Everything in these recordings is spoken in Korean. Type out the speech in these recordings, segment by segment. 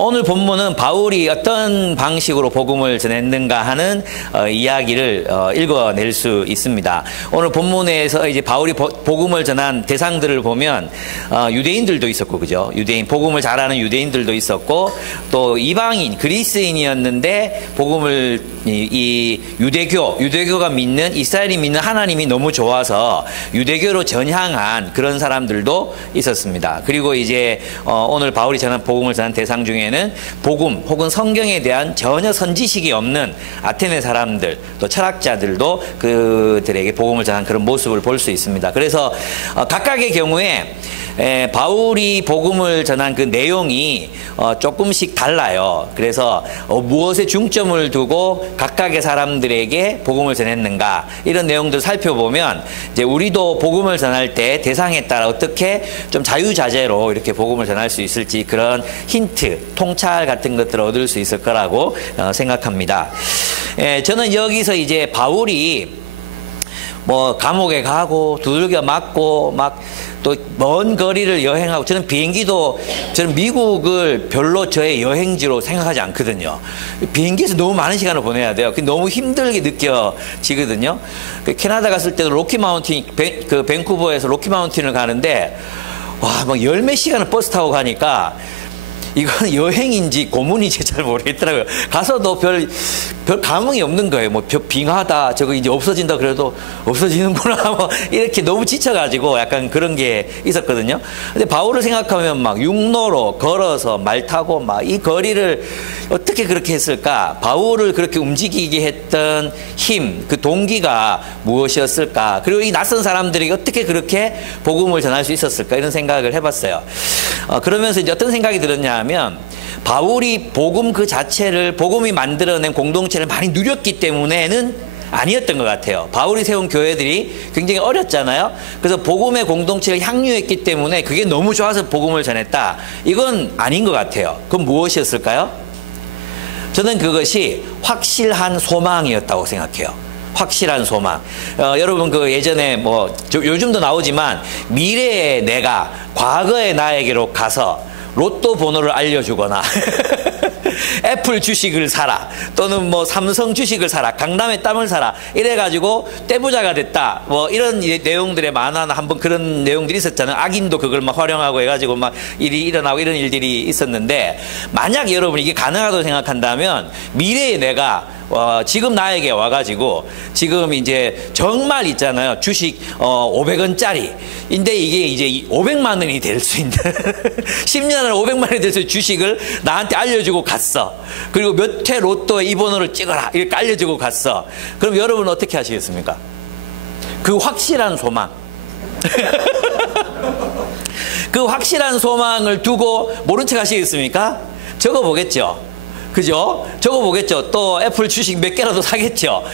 오늘 본문은 바울이 어떤 방식으로 복음을 전했는가 하는 이야기를 읽어낼 수 있습니다. 오늘 본문에서 이제 바울이 복음을 전한 대상들을 보면 유대인들도 있었고, 그죠? 유대인, 복음을 잘하는 유대인들도 있었고, 또 이방인, 그리스인이었는데 복음을 이 유대교가 믿는, 이스라엘이 믿는 하나님이 너무 좋아서 유대교로 전향한 그런 사람들도 있었습니다. 그리고 이제 오늘 바울이 전한 복음을 전한 대상 중에는 복음 혹은 성경에 대한 전혀 선지식이 없는 아테네 사람들, 또 철학자들도 그들에게 복음을 전한 그런 모습을 볼 수 있습니다. 그래서 각각의 경우에 바울이 복음을 전한 그 내용이 조금씩 달라요. 그래서 무엇에 중점을 두고 각각의 사람들에게 복음을 전했는가, 이런 내용들을 살펴보면 이제 우리도 복음을 전할 때 대상에 따라 어떻게 좀 자유자재로 이렇게 복음을 전할 수 있을지, 그런 힌트, 통찰 같은 것들을 얻을 수 있을 거라고 생각합니다. 저는 여기서 이제 바울이 뭐 감옥에 가고 두들겨 맞고 막 또 먼 거리를 여행하고, 저는 미국을 별로 저의 여행지로 생각하지 않거든요. 비행기에서 너무 많은 시간을 보내야 돼요. 너무 힘들게 느껴지거든요. 캐나다 갔을 때도 로키마운틴, 밴쿠버에서 로키마운틴을 가는데 와, 막 열 몇 시간을 버스 타고 가니까 이건 여행인지 고문인지 잘 모르겠더라고요. 가서도 별 감흥이 없는 거예요. 뭐 빙하다, 저거 이제 없어진다 그래도 없어지는구나, 뭐 이렇게 너무 지쳐가지고 약간 그런 게 있었거든요. 근데 바울을 생각하면 막 육로로 걸어서 말 타고 막 이 거리를 어떻게 그렇게 했을까? 바울을 그렇게 움직이게 했던 힘, 그 동기가 무엇이었을까? 그리고 이 낯선 사람들이 어떻게 그렇게 복음을 전할 수 있었을까? 이런 생각을 해봤어요. 그러면서 이제 어떤 생각이 들었냐 하면, 바울이 복음 그 자체를, 복음이 만들어낸 공동체를 많이 누렸기 때문에는 아니었던 것 같아요. 바울이 세운 교회들이 굉장히 어렸잖아요. 그래서 복음의 공동체를 향유했기 때문에 그게 너무 좋아서 복음을 전했다, 이건 아닌 것 같아요. 그건 무엇이었을까요? 저는 그것이 확실한 소망이었다고 생각해요. 확실한 소망. 여러분 그 예전에 뭐 요즘도 나오지만 미래의 내가 과거의 나에게로 가서 로또 번호를 알려주거나 애플 주식을 사라, 또는 뭐 삼성 주식을 사라, 강남의 땅을 사라, 이래가지고 떼부자가 됐다, 뭐 이런 내용들의 만화나 한번 그런 내용들이 있었잖아요. 악인도 그걸 막 활용하고 해가지고 막 일이 일어나고 이런 일들이 있었는데, 만약 여러분 이게 가능하다고 생각한다면 미래의 내가 지금 나에게 와가지고, 지금 이제 정말 있잖아요, 주식 500원짜리 인데 이게 이제 500만 원이 될 수 있는 10년을 500만 원이 될 수 있는 주식을 나한테 알려주고 갔어. 그리고 몇 회 로또에 이 번호를 찍어라, 이렇게 알려주고 갔어. 그럼 여러분은 어떻게 하시겠습니까? 그 확실한 소망 그 확실한 소망을 두고 모른 척 하시겠습니까? 적어보겠죠. 그죠? 적어보겠죠. 또 애플 주식 몇 개라도 사겠죠.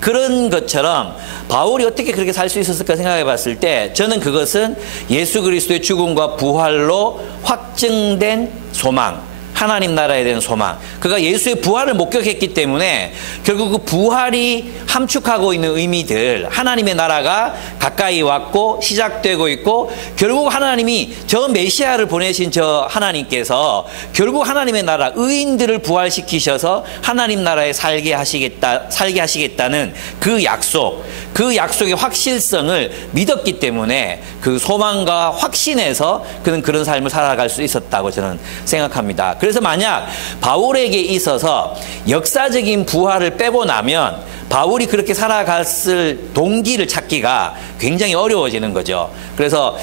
그런 것처럼 바울이 어떻게 그렇게 살 수 있었을까 생각해 봤을 때, 저는 그것은 예수 그리스도의 죽음과 부활로 확증된 소망, 하나님 나라에 대한 소망, 그가 예수의 부활을 목격했기 때문에 결국 그 부활이 함축하고 있는 의미들, 하나님의 나라가 가까이 왔고 시작되고 있고, 결국 하나님이 저 메시아를 보내신 저 하나님께서 결국 하나님의 나라, 의인들을 부활시키셔서 하나님 나라에 살게 하시겠다는 그 약속, 그 약속의 확실성을 믿었기 때문에 그 소망과 확신에서 그는 그런 삶을 살아갈 수 있었다고 저는 생각합니다. 그래서 만약 바울에게 있어서 역사적인 부활을 빼고 나면 바울이 그렇게 살아갔을 동기를 찾기가 굉장히 어려워지는 거죠. 그래서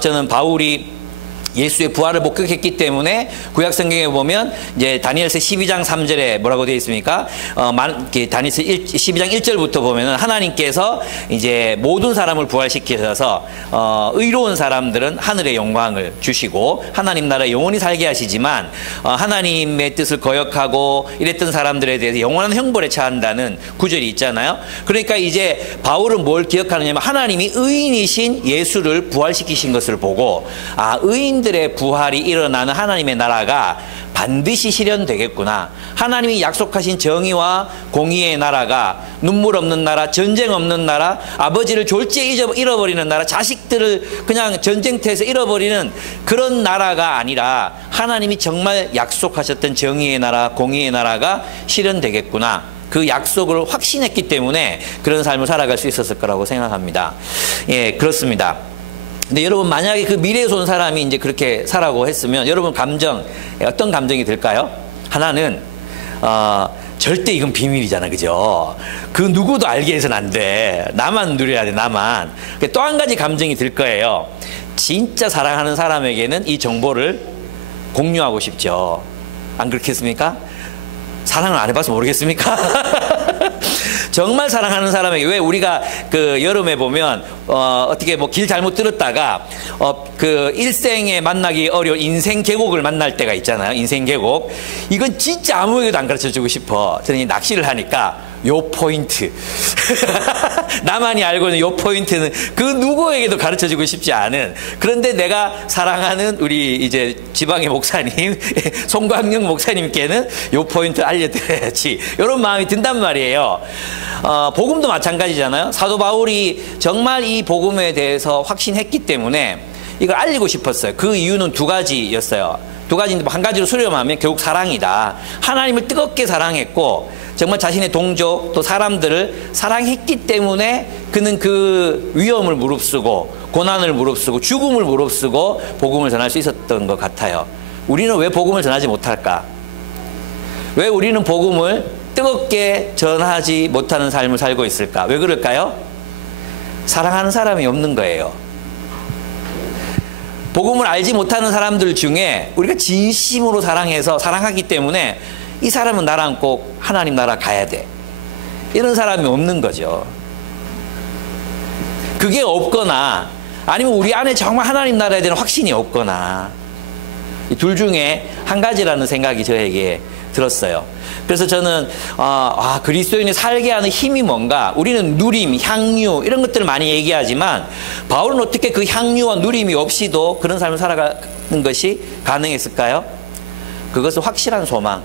저는 바울이 예수의 부활을 목격했기 때문에 구약 성경에 보면 이제 다니엘서 12장 3절에 뭐라고 되어 있습니까? 다니엘서 12장 1절부터 보면은 하나님께서 이제 모든 사람을 부활시키셔서 의로운 사람들은 하늘의 영광을 주시고 하나님 나라에 영원히 살게 하시지만 하나님의 뜻을 거역하고 이랬던 사람들에 대해서 영원한 형벌에 처한다는 구절이 있잖아요. 그러니까 이제 바울은 뭘 기억하느냐면, 하나님이 의인이신 예수를 부활시키신 것을 보고, 의인 죄인들의 부활이 일어나는 하나님의 나라가 반드시 실현되겠구나. 하나님이 약속하신 정의와 공의의 나라가 눈물 없는 나라, 전쟁 없는 나라, 아버지를 졸지에 잃어버리는 나라, 자식들을 그냥 전쟁터에서 잃어버리는 그런 나라가 아니라 하나님이 정말 약속하셨던 정의의 나라, 공의의 나라가 실현되겠구나. 그 약속을 확신했기 때문에 그런 삶을 살아갈 수 있었을 거라고 생각합니다. 예, 그렇습니다. 근데 여러분 만약에 그 미래에서 온 사람이 이제 그렇게 살라고 했으면 여러분 감정 어떤 감정이 들까요? 하나는 절대 이건 비밀이잖아, 그죠? 그 누구도 알게 해서는 안 돼. 나만 누려야 돼, 나만. 또 한 가지 감정이 들 거예요. 진짜 사랑하는 사람에게는 이 정보를 공유하고 싶죠. 안 그렇겠습니까? 사랑을 안 해봐서 모르겠습니까? 정말 사랑하는 사람에게, 왜 우리가 그 여름에 보면 어떻게 뭐 길 잘못 들었다가 그 일생에 만나기 어려운 인생 계곡을 만날 때가 있잖아요. 인생 계곡. 이건 진짜 아무에게도 안 가르쳐 주고 싶어. 저는 낚시를 하니까 요 포인트 나만이 알고 있는 요 포인트는 그 누구에게도 가르쳐 주고 싶지 않은, 그런데 내가 사랑하는 우리 이제 지방의 목사님 송광영 목사님께는 요 포인트 알려드려야지, 이런 마음이 든단 말이에요. 복음도 마찬가지잖아요. 사도 바울이 정말 이 복음에 대해서 확신했기 때문에 이걸 알리고 싶었어요. 그 이유는 두 가지였어요. 두 가지인데 한 가지로 수렴하면 결국 사랑이다. 하나님을 뜨겁게 사랑했고 정말 자신의 동족 또 사람들을 사랑했기 때문에 그는 그 위험을 무릅쓰고 고난을 무릅쓰고 죽음을 무릅쓰고 복음을 전할 수 있었던 것 같아요. 우리는 왜 복음을 전하지 못할까? 왜 우리는 복음을 뜨겁게 전하지 못하는 삶을 살고 있을까? 왜 그럴까요? 사랑하는 사람이 없는 거예요. 복음을 알지 못하는 사람들 중에 우리가 진심으로 사랑해서 사랑하기 때문에 이 사람은 나랑 꼭 하나님 나라 가야 돼, 이런 사람이 없는 거죠. 그게 없거나 아니면 우리 안에 정말 하나님 나라에 대한 확신이 없거나, 이 둘 중에 한 가지라는 생각이 저에게 들었어요. 그래서 저는 그리스도인이 살게 하는 힘이 뭔가, 우리는 누림, 향유 이런 것들을 많이 얘기하지만 바울은 어떻게 그 향유와 누림이 없이도 그런 삶을 살아가는 것이 가능했을까요? 그것은 확실한 소망,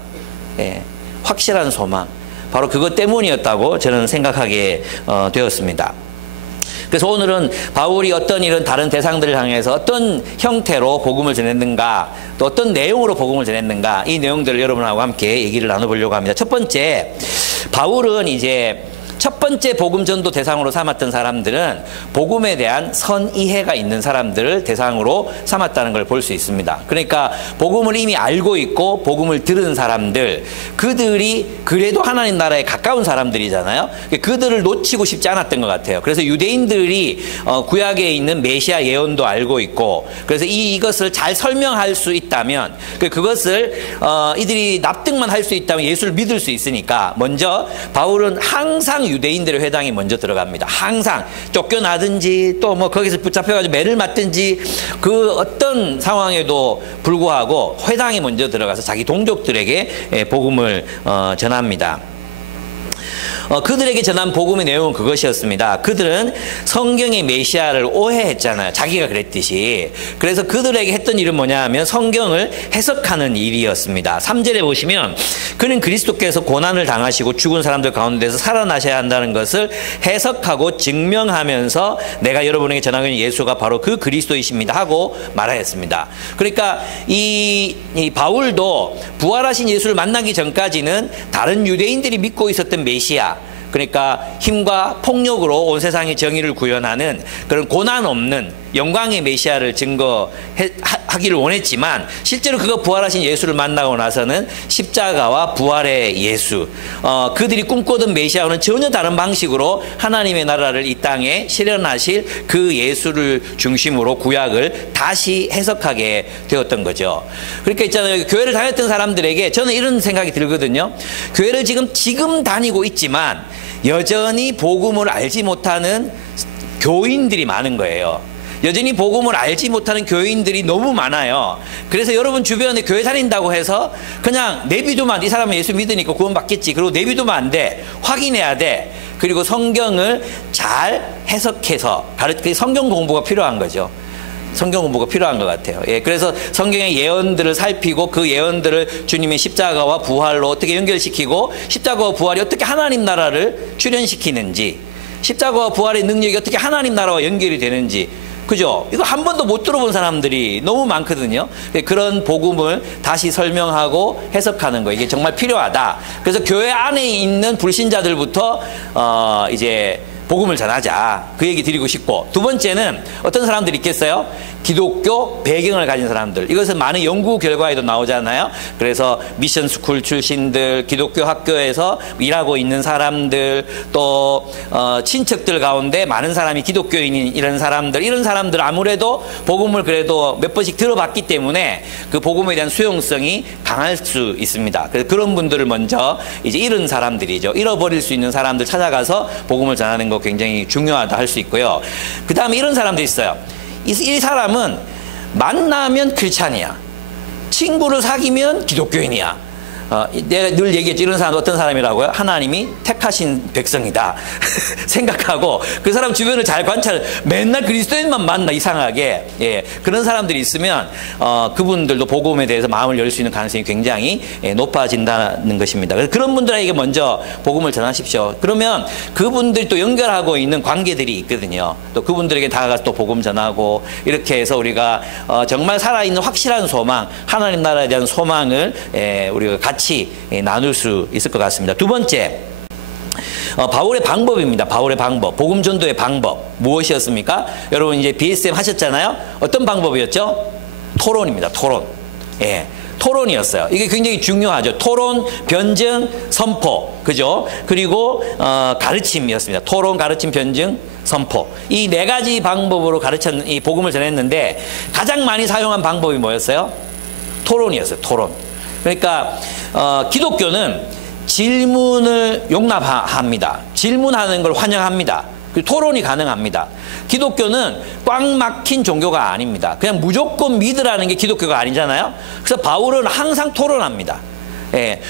확실한 소망, 바로 그것 때문이었다고 저는 생각하게 되었습니다. 그래서 오늘은 바울이 어떤 이런 다른 대상들을 향해서 어떤 형태로 복음을 전했는가, 또 어떤 내용으로 복음을 전했는가, 이 내용들을 여러분하고 함께 얘기를 나눠보려고 합니다. 첫 번째, 바울은 이제 첫 번째 복음 전도 대상으로 삼았던 사람들은 복음에 대한 선이해가 있는 사람들을 대상으로 삼았다는 걸 볼 수 있습니다. 그러니까 복음을 이미 알고 있고 복음을 들은 사람들, 그들이 그래도 하나님 나라에 가까운 사람들이잖아요. 그들을 놓치고 싶지 않았던 것 같아요. 그래서 유대인들이 구약에 있는 메시아 예언도 알고 있고, 그래서 이것을 잘 설명할 수 있다면, 그것을 이들이 납득만 할 수 있다면 예수를 믿을 수 있으니까 먼저 바울은 항상 유대인들의 회당에 먼저 들어갑니다. 항상 쫓겨나든지 또 뭐 거기서 붙잡혀가지고 매를 맞든지 그 어떤 상황에도 불구하고 회당에 먼저 들어가서 자기 동족들에게 복음을 전합니다. 그들에게 전한 복음의 내용은 그것이었습니다. 그들은 성경의 메시아를 오해했잖아요. 자기가 그랬듯이. 그래서 그들에게 했던 일은 뭐냐 하면 성경을 해석하는 일이었습니다. 3절에 보시면 그는 그리스도께서 고난을 당하시고 죽은 사람들 가운데서 살아나셔야 한다는 것을 해석하고 증명하면서 내가 여러분에게 전하고 있는 예수가 바로 그 그리스도이십니다 하고 말하였습니다. 그러니까 이 바울도 부활하신 예수를 만나기 전까지는 다른 유대인들이 믿고 있었던 메시아, 그러니까 힘과 폭력으로 온 세상의 정의를 구현하는 그런 고난 없는 영광의 메시아를 증거하기를 원했지만, 실제로 그가 부활하신 예수를 만나고 나서는 십자가와 부활의 예수, 그들이 꿈꾸던 메시아와는 전혀 다른 방식으로 하나님의 나라를 이 땅에 실현하실 그 예수를 중심으로 구약을 다시 해석하게 되었던 거죠. 그러니까 있잖아요, 교회를 다녔던 사람들에게 저는 이런 생각이 들거든요. 교회를 지금 다니고 있지만 여전히 복음을 알지 못하는 교인들이 많은 거예요. 여전히 복음을 알지 못하는 교인들이 너무 많아요. 그래서 여러분 주변에 교회 다닌다고 해서 그냥 내비두면 안 돼. 이 사람은 예수 믿으니까 구원 받겠지. 그리고 내비두면 안 돼. 확인해야 돼. 그리고 성경을 잘 해석해서 성경 공부가 필요한 거죠. 성경 공부가 필요한 것 같아요. 예, 그래서 성경의 예언들을 살피고 그 예언들을 주님의 십자가와 부활로 어떻게 연결시키고 십자가와 부활이 어떻게 하나님 나라를 출현시키는지, 십자가와 부활의 능력이 어떻게 하나님 나라와 연결이 되는지, 그죠? 이거 한 번도 못 들어본 사람들이 너무 많거든요. 그런 복음을 다시 설명하고 해석하는 거, 이게 정말 필요하다. 그래서 교회 안에 있는 불신자들부터 이제 복음을 전하자, 그 얘기 드리고 싶고, 두 번째는 어떤 사람들이 있겠어요? 기독교 배경을 가진 사람들. 이것은 많은 연구 결과에도 나오잖아요. 그래서 미션 스쿨 출신들, 기독교 학교에서 일하고 있는 사람들, 또 친척들 가운데 많은 사람이 기독교인인 이런 사람들 아무래도 복음을 그래도 몇 번씩 들어봤기 때문에 그 복음에 대한 수용성이 강할 수 있습니다. 그래서 그런 분들을 먼저 이제 잃은 사람들이죠. 잃어버릴 수 있는 사람들 찾아가서 복음을 전하는 거 굉장히 중요하다 할 수 있고요. 그 다음에 이런 사람도 있어요. 이 사람은 만나면 크리스찬이야. 친구를 사귀면 기독교인이야. 내가 늘 얘기했지. 이런 사람 어떤 사람이라고요? 하나님이 택하신 백성이다 생각하고 그 사람 주변을 잘 관찰. 맨날 그리스도인만 만나, 이상하게. 예, 그런 사람들이 있으면 그분들도 복음에 대해서 마음을 열 수 있는 가능성이 굉장히 높아진다는 것입니다. 그래서 그런 분들에게 먼저 복음을 전하십시오. 그러면 그분들이 또 연결하고 있는 관계들이 있거든요. 또 그분들에게 다가가서 또 복음 전하고, 이렇게 해서 우리가 정말 살아있는 확실한 소망, 하나님 나라에 대한 소망을 우리가 같이 나눌 수 있을 것 같습니다. 두 번째, 바울의 방법입니다. 바울의 방법, 복음 전도의 방법 무엇이었습니까? 여러분 이제 BSM 하셨잖아요. 어떤 방법이었죠? 토론입니다. 토론. 예, 토론이었어요. 이게 굉장히 중요하죠. 토론, 변증, 선포, 그죠? 그리고 가르침이었습니다. 토론, 가르침, 변증, 선포. 이 네 가지 방법으로 이 복음을 전했는데 가장 많이 사용한 방법이 뭐였어요? 토론이었어요. 토론. 그러니까 기독교는 질문을 용납합니다. 질문하는 걸 환영합니다. 그리고 토론이 가능합니다. 기독교는 꽉 막힌 종교가 아닙니다. 그냥 무조건 믿으라는 게 기독교가 아니잖아요. 그래서 바울은 항상 토론합니다. 예,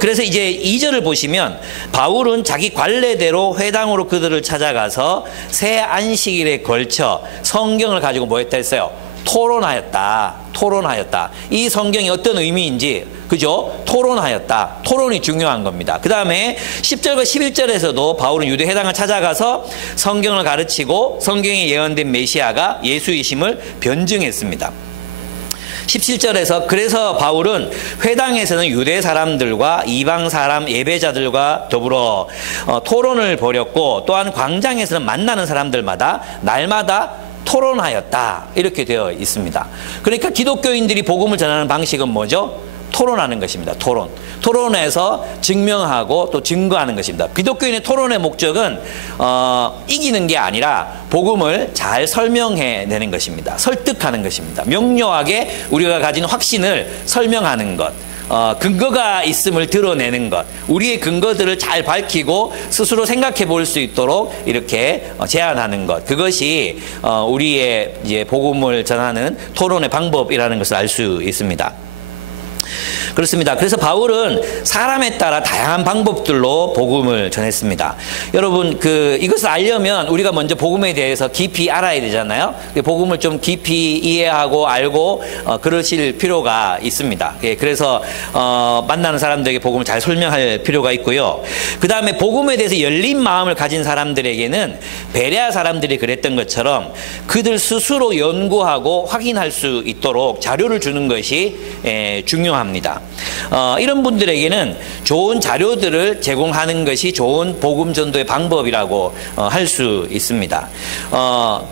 그래서 이제 2절을 보시면 바울은 자기 관례대로 회당으로 그들을 찾아가서 새 안식일에 걸쳐 성경을 가지고 뭐 했다 했어요? 토론하였다. 이 성경이 어떤 의미인지, 그죠? 토론하였다. 토론이 중요한 겁니다. 그 다음에 10절과 11절에서도 바울은 유대 회당을 찾아가서 성경을 가르치고 성경에 예언된 메시아가 예수이심을 변증했습니다. 17절에서 그래서 바울은 회당에서는 유대 사람들과 이방 사람 예배자들과 더불어 토론을 벌였고, 또한 광장에서는 만나는 사람들마다 날마다 토론하였다, 이렇게 되어 있습니다. 그러니까 기독교인들이 복음을 전하는 방식은 뭐죠? 토론하는 것입니다. 토론해서 증명하고 또 증거하는 것입니다. 기독교인의 토론의 목적은 이기는 게 아니라 복음을 잘 설명해내는 것입니다. 설득하는 것입니다. 명료하게 우리가 가진 확신을 설명하는 것, 근거가 있음을 드러내는 것, 우리의 근거들을 잘 밝히고 스스로 생각해 볼 수 있도록 이렇게 제안하는 것, 그것이 우리의 이제 복음을 전하는 토론의 방법이라는 것을 알 수 있습니다. 그렇습니다. 그래서 바울은 사람에 따라 다양한 방법들로 복음을 전했습니다. 여러분, 이것을 알려면 우리가 먼저 복음에 대해서 깊이 알아야 되잖아요. 복음을 좀 깊이 이해하고 알고 그러실 필요가 있습니다. 예, 그래서 만나는 사람들에게 복음을 잘 설명할 필요가 있고요. 그 다음에 복음에 대해서 열린 마음을 가진 사람들에게는 베레아 사람들이 그랬던 것처럼 그들 스스로 연구하고 확인할 수 있도록 자료를 주는 것이 중요합니다. 이런 분들에게는 좋은 자료들을 제공하는 것이 좋은 복음 전도의 방법이라고 할 수 있습니다.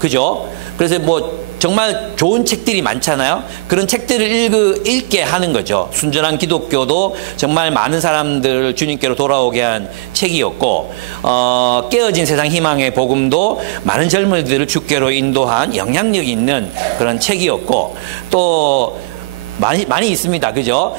그죠? 그래서 뭐 정말 좋은 책들이 많잖아요. 그런 책들을 읽게 하는 거죠. 순전한 기독교도 정말 많은 사람들을 주님께로 돌아오게 한 책이었고, 깨어진 세상 희망의 복음도 많은 젊은이들을 주께로 인도한 영향력 있는 그런 책이었고, 또 많이 있습니다. 그죠?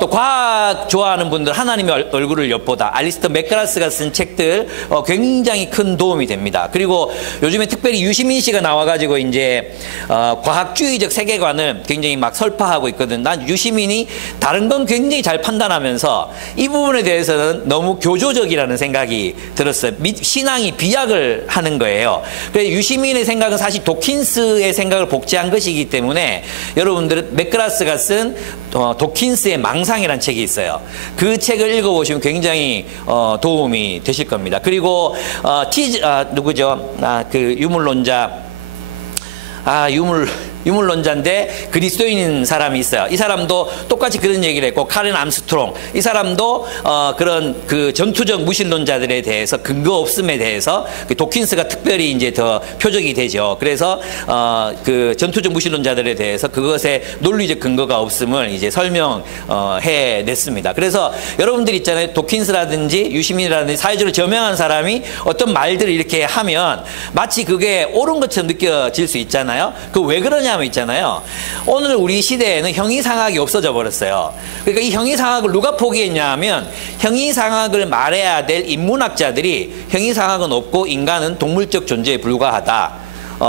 또 과학 좋아하는 분들 하나님의 얼굴을 엿보다 알리스터 맥그라스가 쓴 책들 굉장히 큰 도움이 됩니다. 그리고 요즘에 특별히 유시민 씨가 나와가지고 이제 과학주의적 세계관을 굉장히 막 설파하고 있거든. 난 유시민이 다른 건 굉장히 잘 판단하면서 이 부분에 대해서는 너무 교조적이라는 생각이 들었어요. 신앙이 비약을 하는 거예요. 그래서 유시민의 생각은 사실 도킨스의 생각을 복제한 것이기 때문에 여러분들은 맥그라스가 쓴 도킨스의 망상이라는 책이 있어요. 그 책을 읽어보시면 굉장히 도움이 되실 겁니다. 그리고 누구죠? 그 유물론자인데 그리스도인인 사람이 있어요. 이 사람도 똑같이 그런 얘기를 했고, 카렌 암스트롱, 이 사람도 그런 그 전투적 무신론자들에 대해서 근거 없음에 대해서 그 도킨스가 특별히 이제 더 표적이 되죠. 그래서 그 전투적 무신론자들에 대해서 그것에 논리적 근거가 없음을 이제 설명해 냈습니다. 그래서 여러분들 있잖아요. 도킨스라든지 유시민이라든지 사회적으로 저명한 사람이 어떤 말들을 이렇게 하면 마치 그게 옳은 것처럼 느껴질 수 있잖아요. 그 왜 그러냐 하면 있잖아요. 오늘 우리 시대에는 형이상학이 없어져 버렸어요. 그러니까 이 형이상학을 누가 포기했냐 하면, 형이상학을 말해야 될 인문학자들이 형이상학은 없고 인간은 동물적 존재에 불과하다,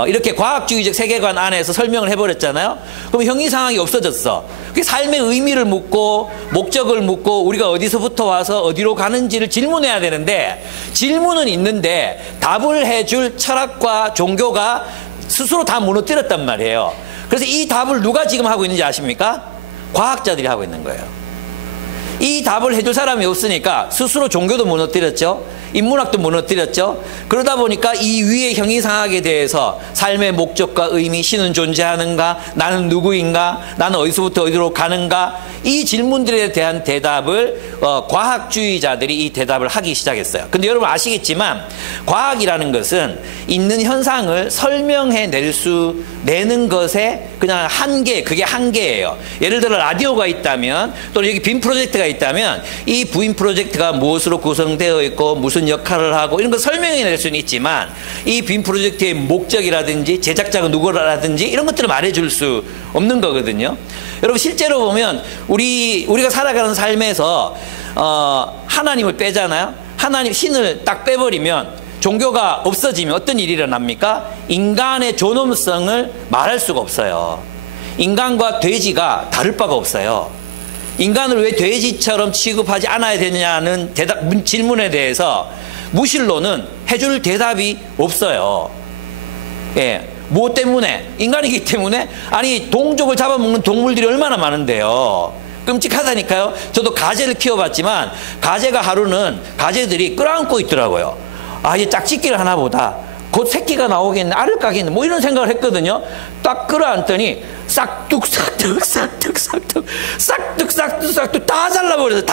이렇게 과학주의적 세계관 안에서 설명을 해버렸잖아요. 그럼 형이상학이 없어졌어. 그 삶의 의미를 묻고 목적을 묻고 우리가 어디서부터 와서 어디로 가는지를 질문해야 되는데, 질문은 있는데 답을 해줄 철학과 종교가 스스로 다 무너뜨렸단 말이에요. 그래서 이 답을 누가 지금 하고 있는지 아십니까? 과학자들이 하고 있는 거예요. 이 답을 해줄 사람이 없으니까 스스로 종교도 무너뜨렸죠. 인문학도 무너뜨렸죠. 그러다 보니까 이 위의 형이상학에 대해서 삶의 목적과 의미, 신은 존재하는가, 나는 누구인가, 나는 어디서부터 어디로 가는가, 이 질문들에 대한 대답을 과학주의자들이 이 대답을 하기 시작했어요. 근데 여러분 아시겠지만 과학이라는 것은 있는 현상을 설명해 내는 것에 그냥 한계, 그게 한계예요. 예를 들어 라디오가 있다면, 또는 여기 빔 프로젝트가 있다면 이 빔 프로젝트가 무엇으로 구성되어 있고 무슨 역할을 하고 이런 거 설명해 낼 수는 있지만, 이 빔 프로젝트의 목적이라든지 제작자가 누구라든지 이런 것들을 말해줄 수 없는 거거든요. 여러분 실제로 보면 우리가 살아가는 삶에서 하나님을 빼잖아요. 하나님, 신을 딱 빼버리면, 종교가 없어지면 어떤 일이 일어납니까? 인간의 존엄성을 말할 수가 없어요. 인간과 돼지가 다를 바가 없어요. 인간을 왜 돼지처럼 취급하지 않아야 되느냐는 질문에 대해서 무신론은 해줄 대답이 없어요. 예. 뭐 때문에? 인간이기 때문에? 아니, 동족을 잡아먹는 동물들이 얼마나 많은데요. 끔찍하다니까요. 저도 가재를 키워봤지만 가재가 하루는 가재들이 끌어안고 있더라고요. 아, 이제 짝짓기를 하나 보다. 곧 새끼가 나오겠네, 알을 까겠네, 뭐 이런 생각을 했거든요. 딱 끌어안더니 싹둑싹둑 싹둑싹둑 싹둑싹둑 다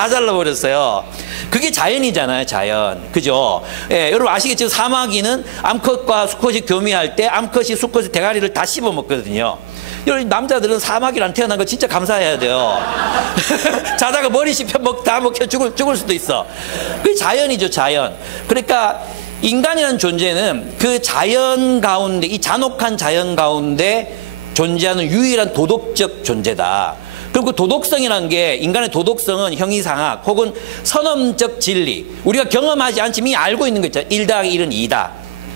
잘라버렸어요. 그게 자연이잖아요, 자연. 그죠? 예, 여러분 아시겠죠? 사마귀는 암컷과 수컷이 교미할 때 암컷이 수컷의 대가리를 다 씹어 먹거든요. 여러분 남자들은 사마귀랑 태어난 거 진짜 감사해야 돼요. 자다가 머리 씹혀 다 먹혀 죽을 수도 있어. 그게 자연이죠, 자연. 그러니까 인간이라는 존재는 그 자연 가운데, 이 잔혹한 자연 가운데 존재하는 유일한 도덕적 존재다. 그리고 그 도덕성이라는 게, 인간의 도덕성은 형이상학 혹은 선언적 진리, 우리가 경험하지 않지만 이미 알고 있는 거 있잖아요. 1 더하기 1은 2다.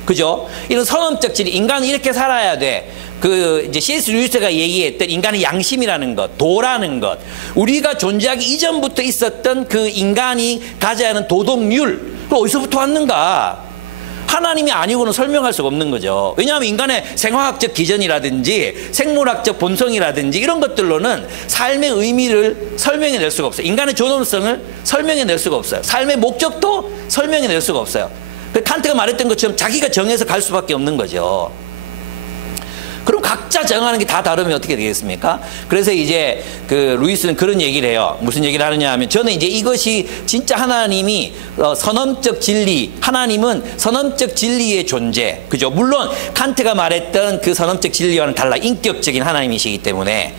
그죠? 이런 선언적 진리, 인간은 이렇게 살아야 돼. 그 이제 C.S. 루이스가 얘기했던 인간의 양심이라는 것, 도라는 것, 우리가 존재하기 이전부터 있었던 그 인간이 가져야 하는 도덕률, 그 어디서부터 왔는가? 하나님이 아니고는 설명할 수가 없는 거죠. 왜냐하면 인간의 생화학적 기전이라든지 생물학적 본성이라든지 이런 것들로는 삶의 의미를 설명해낼 수가 없어요. 인간의 존엄성을 설명해낼 수가 없어요. 삶의 목적도 설명해낼 수가 없어요. 칸트가 말했던 것처럼 자기가 정해서 갈 수밖에 없는 거죠. 그럼 각자 정하는 게 다 다르면 어떻게 되겠습니까? 그래서 이제 그 루이스는 그런 얘기를 해요. 무슨 얘기를 하느냐 하면, 저는 이제 이것이 진짜 하나님이 선언적 진리, 하나님은 선언적 진리의 존재, 그죠? 물론 칸트가 말했던 그 선언적 진리와는 달라 인격적인 하나님이시기 때문에,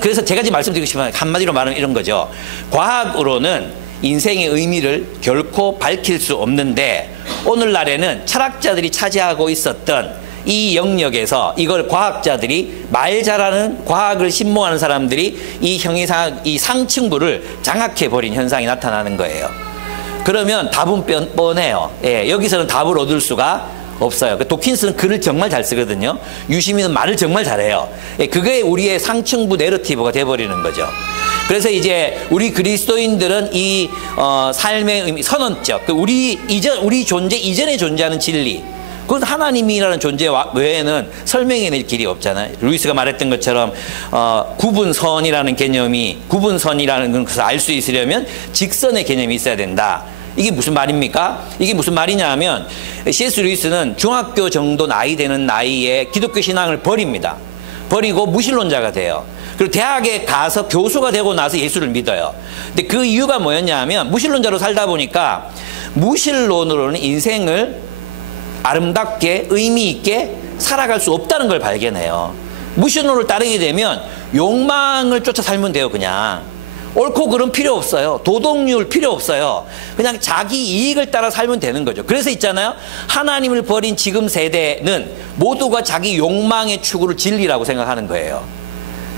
그래서 제가 지금 말씀드리고 싶은 한마디로 말하면 이런 거죠. 과학으로는 인생의 의미를 결코 밝힐 수 없는데, 오늘날에는 철학자들이 차지하고 있었던 이 영역에서 이걸 과학자들이 말 잘하는 과학을 신봉하는 사람들이 이 형이상 이 상층부를 장악해 버린 현상이 나타나는 거예요. 그러면 답은 뻔해요. 예, 여기서는 답을 얻을 수가 없어요. 도킨스는 글을 정말 잘 쓰거든요. 유시민은 말을 정말 잘해요. 예, 그게 우리의 상층부 내러티브가 돼버리는 거죠. 그래서 이제 우리 그리스도인들은 이 삶의 의미, 선언적, 우리 존재 이전에 존재하는 진리, 그건 하나님이라는 존재 외에는 설명해낼 길이 없잖아요. 루이스가 말했던 것처럼 구분선이라는 개념이, 구분선이라는 것을 알 수 있으려면 직선의 개념이 있어야 된다. 이게 무슨 말입니까? 이게 무슨 말이냐 하면 C.S. 루이스는 중학교 정도 나이 되는 나이에 기독교 신앙을 버립니다. 버리고 무신론자가 돼요. 그리고 대학에 가서 교수가 되고 나서 예수를 믿어요. 근데 그 이유가 뭐였냐 하면 무신론자로 살다 보니까 무신론으로는 인생을 아름답게 의미 있게 살아갈 수 없다는 걸 발견해요. 무신론을 따르게 되면 욕망을 쫓아 살면 돼요. 그냥 옳고 그름 필요 없어요. 도덕률 필요 없어요. 그냥 자기 이익을 따라 살면 되는 거죠. 그래서 있잖아요, 하나님을 버린 지금 세대는 모두가 자기 욕망의 추구를 진리라고 생각하는 거예요.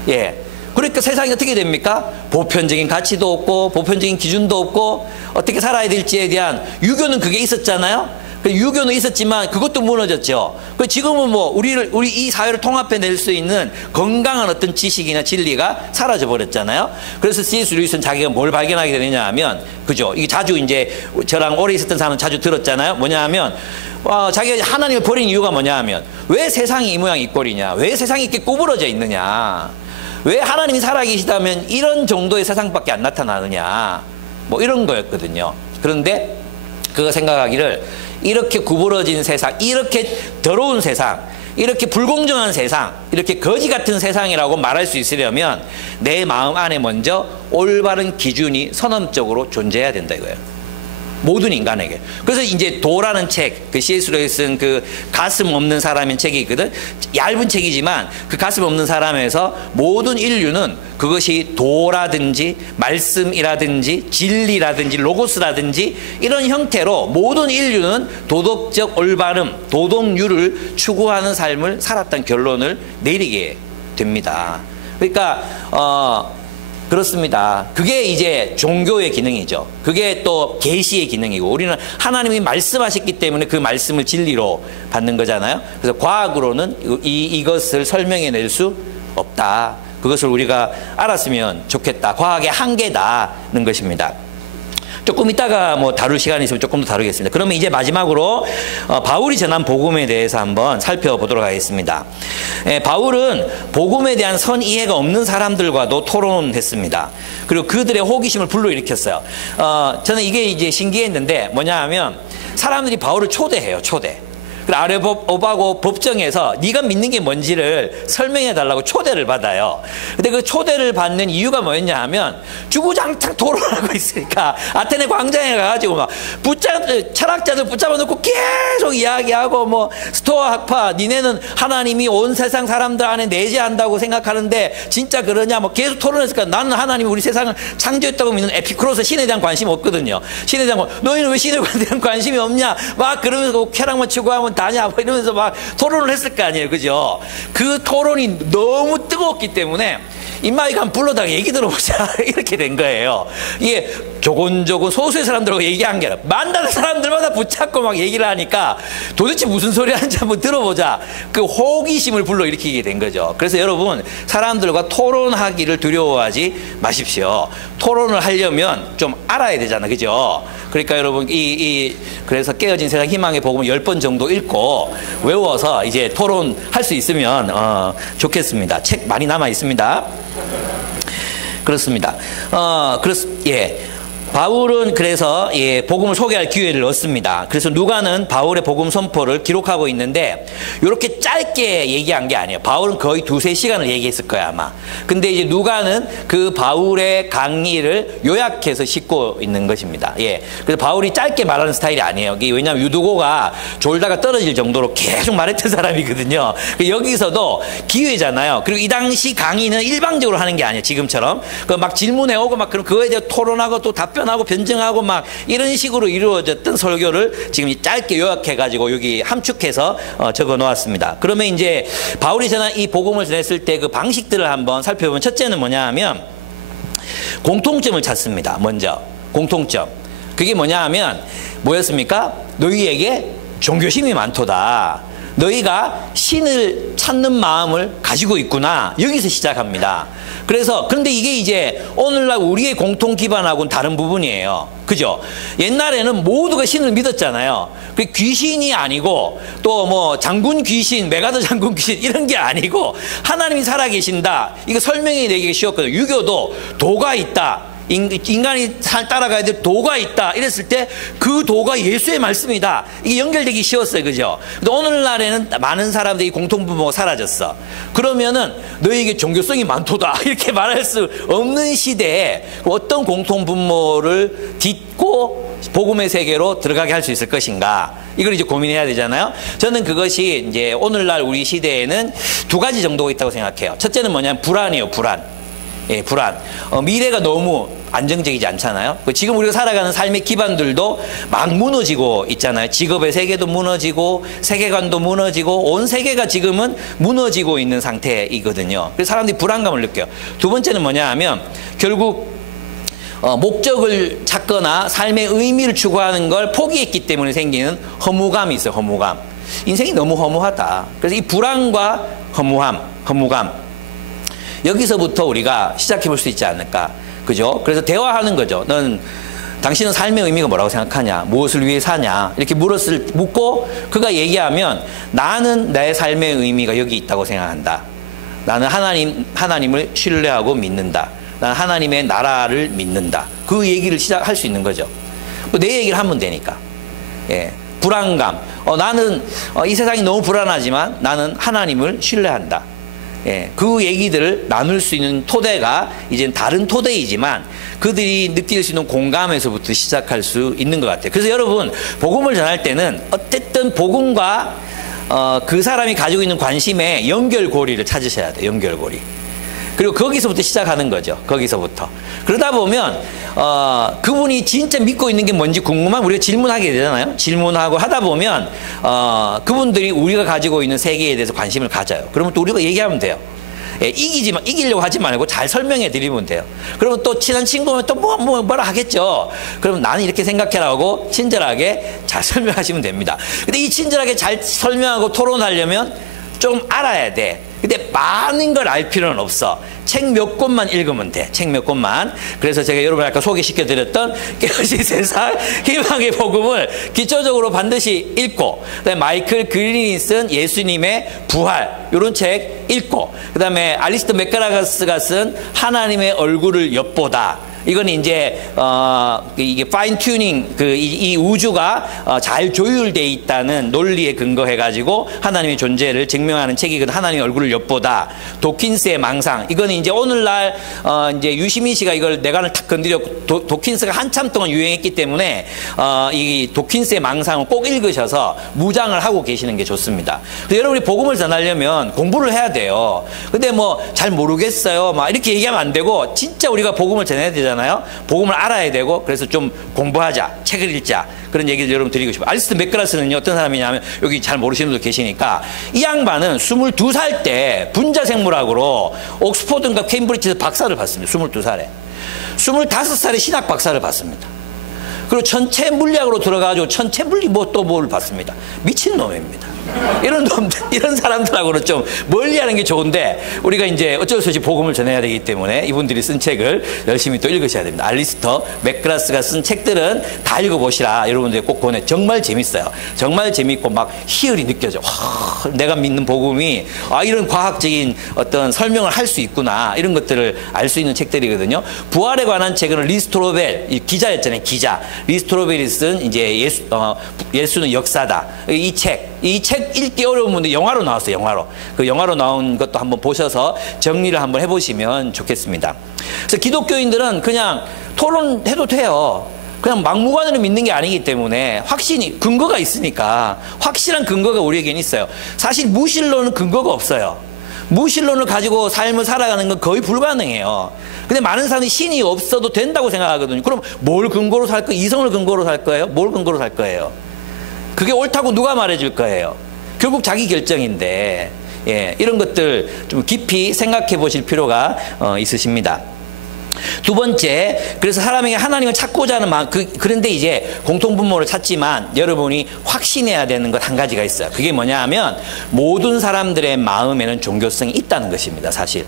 예. 그러니까 세상이 어떻게 됩니까? 보편적인 가치도 없고 보편적인 기준도 없고 어떻게 살아야 될지에 대한, 유교는 그게 있었잖아요. 유교는 있었지만 그것도 무너졌죠. 지금은 뭐 우리 이 사회를 통합해 낼 수 있는 건강한 어떤 지식이나 진리가 사라져 버렸잖아요. 그래서 C.S. 루이스는 자기가 뭘 발견하게 되느냐 하면, 그죠? 이게 자주 이제 저랑 오래 있었던 사람은 자주 들었잖아요. 뭐냐 하면 자기가 하나님을 버린 이유가 뭐냐 하면, 왜 세상이 이 모양 이 꼴이냐? 왜 세상이 이렇게 구부러져 있느냐? 왜 하나님이 살아계시다면 이런 정도의 세상밖에 안 나타나느냐? 뭐 이런 거였거든요. 그런데 그거 생각하기를, 이렇게 구부러진 세상, 이렇게 더러운 세상, 이렇게 불공정한 세상, 이렇게 거지 같은 세상이라고 말할 수 있으려면 내 마음 안에 먼저 올바른 기준이 선언적으로 존재해야 된다 이거예요. 모든 인간에게. 그래서 이제 도라는 책, 그 C.S. 루이스 쓴 그 가슴 없는 사람인 책이 있거든. 얇은 책이지만 그 가슴 없는 사람에서 모든 인류는 그것이 도라든지 말씀이라든지 진리라든지 로고스라든지 이런 형태로 모든 인류는 도덕적 올바름, 도덕률을 추구하는 삶을 살았다는 결론을 내리게 됩니다. 그러니까 그렇습니다. 그게 이제 종교의 기능이죠. 그게 또 계시의 기능이고, 우리는 하나님이 말씀하셨기 때문에 그 말씀을 진리로 받는 거잖아요. 그래서 과학으로는 이것을 설명해낼 수 없다. 그것을 우리가 알았으면 좋겠다. 과학의 한계다는 것입니다. 조금 이따가 뭐 다룰 시간이 있으면 조금 더 다루겠습니다. 그러면 이제 마지막으로 바울이 전한 복음에 대해서 한번 살펴보도록 하겠습니다. 바울은 복음에 대한 선 이해가 없는 사람들과도 토론했습니다. 그리고 그들의 호기심을 불러일으켰어요. 저는 이게 이제 신기했는데 뭐냐 하면, 사람들이 바울을 초대해요. 초대. 아레오파고 법정에서 네가 믿는 게 뭔지를 설명해 달라고 초대를 받아요. 근데 그 초대를 받는 이유가 뭐였냐 하면, 주구장창 토론하고 있으니까 아테네 광장에 가가지고 막 철학자들 붙잡아 놓고 계속 이야기하고, 뭐 스토아 학파, 니네는 하나님이 온 세상 사람들 안에 내재한다고 생각하는데 진짜 그러냐, 뭐 계속 토론했으니까, 나는 하나님이 우리 세상을 창조했다고 믿는 에피쿠로스, 신에 대한 관심 없거든요. 신에 대한 너희는 왜 신에 대한 관심이 없냐 막 그러면서 쾌락만 추구하면 다냐 뭐 이러면서 막 토론을 했을 거 아니에요. 그죠? 그 토론이 너무 뜨거웠기 때문에 임마이가 한번 불러다가 얘기 들어보자 이렇게 된 거예요. 이게 조곤조곤 소수의 사람들하고 얘기한 게 아니라 만나는 사람들마다 붙잡고 막 얘기를 하니까 도대체 무슨 소리 하는지 한번 들어보자, 그 호기심을 불러일으키게 된 거죠. 그래서 여러분, 사람들과 토론하기를 두려워하지 마십시오. 토론을 하려면 좀 알아야 되잖아. 그죠? 그러니까 여러분, 그래서 깨어진 세상 희망의 복음을 10번 정도 읽고 외워서 이제 토론할 수 있으면 좋겠습니다. 책 많이 남아 있습니다. 그렇습니다. 예. 바울은 그래서 복음을 소개할 기회를 얻습니다. 그래서 누가는 바울의 복음 선포를 기록하고 있는데 이렇게 짧게 얘기한 게 아니에요. 바울은 거의 2-3시간을 얘기했을 거야 아마. 근데 이제 누가는 그 바울의 강의를 요약해서 싣고 있는 것입니다. 예. 그래서 바울이 짧게 말하는 스타일이 아니에요. 왜냐하면 유두고가 졸다가 떨어질 정도로 계속 말했던 사람이거든요. 여기서도 기회잖아요. 그리고 이 당시 강의는 일방적으로 하는 게 아니에요. 지금처럼 막 질문해 오고 막 그럼 그거에 대해 토론하고 또 답 변하고 변증하고 막 이런 식으로 이루어졌던 설교를 지금 짧게 요약해가지고 여기 함축해서 적어 놓았습니다. 그러면 이제 바울이 전한 이 복음을 전했을 때 그 방식들을 한번 살펴보면 첫째는 뭐냐 하면 공통점을 찾습니다. 먼저 공통점. 그게 뭐냐 하면 뭐였습니까? 너희에게 종교심이 많도다. 너희가 신을 찾는 마음을 가지고 있구나. 여기서 시작합니다. 그런데 이게 이제 오늘날 우리의 공통 기반하고는 다른 부분이에요. 그죠? 옛날에는 모두가 신을 믿었잖아요. 그 귀신이 아니고 또 뭐 장군 귀신, 메가더 장군 귀신 이런 게 아니고 하나님이 살아계신다. 이거 설명이 되기 쉬웠거든요. 유교도 도가 있다. 인간이 따라가야 될 도가 있다 이랬을 때 그 도가 예수의 말씀이다. 이게 연결되기 쉬웠어요. 그죠? 근데 오늘날에는 많은 사람들이 공통분모가 사라졌어. 그러면은 너에게 종교성이 많도다 이렇게 말할 수 없는 시대에 어떤 공통분모를 딛고 복음의 세계로 들어가게 할 수 있을 것인가, 이걸 이제 고민해야 되잖아요. 저는 그것이 이제 오늘날 우리 시대에는 두 가지 정도가 있다고 생각해요. 첫째는 뭐냐면 불안이에요. 불안. 예, 불안. 미래가 너무 안정적이지 않잖아요. 지금 우리가 살아가는 삶의 기반들도 막 무너지고 있잖아요. 직업의 세계도 무너지고 세계관도 무너지고 온 세계가 지금은 무너지고 있는 상태이거든요. 그래서 사람들이 불안감을 느껴요. 두 번째는 뭐냐 하면 결국 목적을 찾거나 삶의 의미를 추구하는 걸 포기했기 때문에 생기는 허무감이 있어요. 허무감. 인생이 너무 허무하다. 그래서 이 불안과 허무감 여기서부터 우리가 시작해 볼 수 있지 않을까. 그죠? 그래서 대화하는 거죠. 당신은 삶의 의미가 뭐라고 생각하냐? 무엇을 위해 사냐? 이렇게 묻고 그가 얘기하면 나는 내 삶의 의미가 여기 있다고 생각한다. 나는 하나님을 신뢰하고 믿는다. 나는 하나님의 나라를 믿는다. 그 얘기를 시작할 수 있는 거죠. 내 얘기를 하면 되니까. 예. 불안감. 나는 이 세상이 너무 불안하지만 나는 하나님을 신뢰한다. 예, 그 얘기들을 나눌 수 있는 토대가 이제 다른 토대이지만 그들이 느낄 수 있는 공감에서부터 시작할 수 있는 것 같아요. 그래서 여러분 복음을 전할 때는 어쨌든 복음과 그 사람이 가지고 있는 관심의 연결고리를 찾으셔야 돼요. 연결고리. 그리고 거기서부터 시작하는 거죠. 거기서부터. 그러다 보면 그분이 진짜 믿고 있는 게 뭔지 궁금하면 우리가 질문하게 되잖아요. 질문하고 하다 보면 그분들이 우리가 가지고 있는 세계에 대해서 관심을 가져요. 그러면 또 우리가 얘기하면 돼요. 예, 이기려고 하지 말고 잘 설명해 드리면 돼요. 그러면 또 친한 친구면 또 뭐라 하겠죠. 그러면 나는 이렇게 생각해라고 친절하게 잘 설명하시면 됩니다. 근데 이 친절하게 잘 설명하고 토론하려면 좀 알아야 돼. 근데 많은 걸 알 필요는 없어. 책 몇 권만 읽으면 돼. 책 몇 권만. 그래서 제가 여러분 아까 소개시켜드렸던 깨어진 세상 희망의 복음을 기초적으로 반드시 읽고, 그다음에 마이클 그린이 쓴 예수님의 부활 이런 책 읽고, 그다음에 알리스터 맥가라가스가 쓴 하나님의 얼굴을 엿보다. 이건 이제 이게 파인 튜닝 이 우주가 잘 조율돼 있다는 논리에 근거해 가지고 하나님의 존재를 증명하는 책이거든. 하나님의 얼굴을 엿보다. 도킨스의 망상. 이건 이제 오늘날 이제 유시민 씨가 이걸 내관을 탁 건드렸고 도킨스가 한참 동안 유행했기 때문에 이 도킨스의 망상을 꼭 읽으셔서 무장을 하고 계시는 게 좋습니다. 그래서 여러분이 복음을 전하려면 공부를 해야 돼요. 근데 뭐 잘 모르겠어요. 막 이렇게 얘기하면 안 되고 진짜 우리가 복음을 전해야 되잖아요. 복음을 알아야 되고 그래서 좀 공부하자. 책을 읽자. 그런 얘기를 여러분 드리고 싶어요. 알리스터 맥그라스는요. 어떤 사람이냐면 여기 잘 모르시는 분들 계시니까 이 양반은 22살 때 분자생물학으로 옥스포드인가 케임브리지에서 박사를 받습니다. 22살에. 25살에 신학 박사를 받습니다. 그리고 천체 물리학으로 들어가가지고 천체 물리 뭘 받습니다. 미친놈입니다. 이런 사람들하고는 좀 멀리 하는 게 좋은데 우리가 이제 어쩔 수 없이 복음을 전해야 되기 때문에 이분들이 쓴 책을 열심히 또 읽으셔야 됩니다. 알리스터 맥그라스가 쓴 책들은 다 읽어보시라. 여러분들 꼭 권해. 정말 재밌어요. 정말 재밌고 막 희열이 느껴져. 와, 내가 믿는 복음이 이런 과학적인 어떤 설명을 할 수 있구나. 이런 것들을 알 수 있는 책들이거든요. 부활에 관한 책은 리스토로벨, 기자였잖아요. 기자. 리스토로벨이 쓴 이제 예수는 역사다. 이 책 읽기 어려운 분들 영화로 나왔어요. 영화로. 그 영화로 나온 것도 한번 보셔서 정리를 한번 해보시면 좋겠습니다. 그래서 기독교인들은 그냥 토론해도 돼요. 그냥 막무가내로 믿는 게 아니기 때문에 확신이 근거가 있으니까 확실한 근거가 우리에게는 있어요. 사실 무신론은 근거가 없어요. 무신론을 가지고 삶을 살아가는 건 거의 불가능해요. 근데 많은 사람들이 신이 없어도 된다고 생각하거든요. 그럼 뭘 근거로 살 거예요? 이성을 근거로 살 거예요? 뭘 근거로 살 거예요? 그게 옳다고 누가 말해줄 거예요? 결국 자기 결정인데, 예, 이런 것들 좀 깊이 생각해 보실 필요가 있으십니다. 두 번째, 그래서 사람에게 하나님을 찾고자 하는 마음, 그런데 이제 공통분모를 찾지만 여러분이 확신해야 되는 것 한 가지가 있어요. 그게 뭐냐 하면 모든 사람들의 마음에는 종교성이 있다는 것입니다. 사실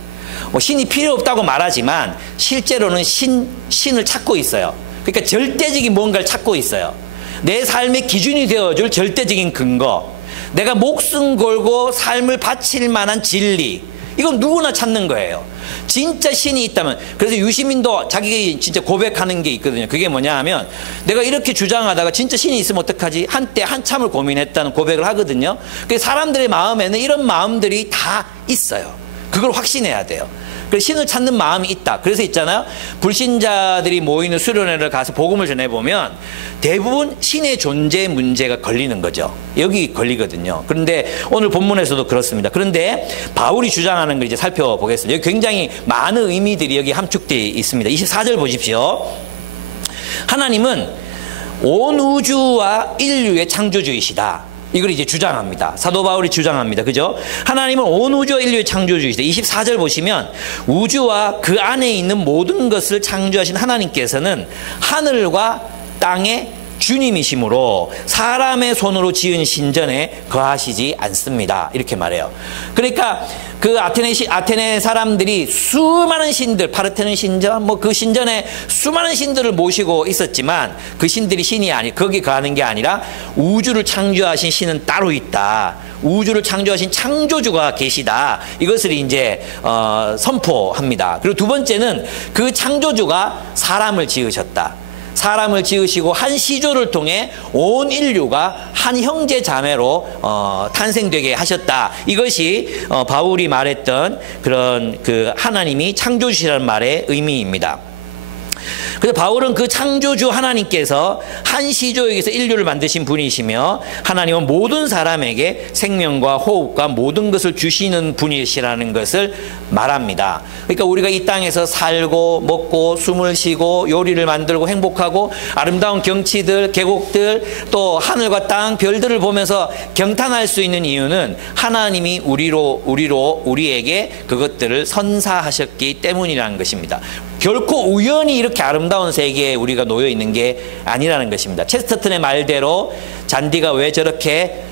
뭐 신이 필요 없다고 말하지만 실제로는 신을 찾고 있어요. 그러니까 절대적인 뭔가를 찾고 있어요. 내 삶의 기준이 되어줄 절대적인 근거, 내가 목숨 걸고 삶을 바칠 만한 진리, 이건 누구나 찾는 거예요. 진짜 신이 있다면. 그래서 유시민도 자기 진짜 고백하는 게 있거든요. 그게 뭐냐 하면 내가 이렇게 주장하다가 진짜 신이 있으면 어떡하지? 한때 한참을 고민했다는 고백을 하거든요. 그래서 사람들의 마음에는 이런 마음들이 다 있어요. 그걸 확신해야 돼요. 그래서 신을 찾는 마음이 있다. 그래서 있잖아요. 불신자들이 모이는 수련회를 가서 복음을 전해보면 대부분 신의 존재 문제가 걸리는 거죠. 여기 걸리거든요. 그런데 오늘 본문에서도 그렇습니다. 그런데 바울이 주장하는 걸 이제 살펴보겠습니다. 여기 굉장히 많은 의미들이 여기 함축되어 있습니다. 24절 보십시오. 하나님은 온 우주와 인류의 창조주이시다. 이걸 이제 주장합니다. 사도 바울이 주장합니다. 그죠? 하나님은 온 우주와 인류의 창조주이시다. 24절 보시면 우주와 그 안에 있는 모든 것을 창조하신 하나님께서는 하늘과 땅의 주님이시므로 사람의 손으로 지은 신전에 거하시지 않습니다. 이렇게 말해요. 그러니까 그 아테네 사람들이 수많은 신들, 파르테논 신전, 뭐 그 신전에 수많은 신들을 모시고 있었지만 그 신들이 신이 아니, 거기 거하는 게 아니라 우주를 창조하신 신은 따로 있다. 우주를 창조하신 창조주가 계시다. 이것을 이제 선포합니다. 그리고 두 번째는 그 창조주가 사람을 지으셨다. 사람을 지으시고 한 시조를 통해 온 인류가 한 형제 자매로 탄생되게 하셨다. 이것이 바울이 말했던 그런 그 하나님이 창조주시라는 말의 의미입니다. 그래서 바울은 그 창조주 하나님께서 한 시조에게서 인류를 만드신 분이시며 하나님은 모든 사람에게 생명과 호흡과 모든 것을 주시는 분이시라는 것을 말합니다. 그러니까 우리가 이 땅에서 살고 먹고 숨을 쉬고 요리를 만들고 행복하고 아름다운 경치들, 계곡들, 또 하늘과 땅, 별들을 보면서 경탄할 수 있는 이유는 하나님이 우리에게 그것들을 선사하셨기 때문이라는 것입니다. 결코 우연히 이렇게 아름다운 세계에 우리가 놓여 있는 게 아니라는 것입니다. 체스터턴의 말대로 잔디가 왜 저렇게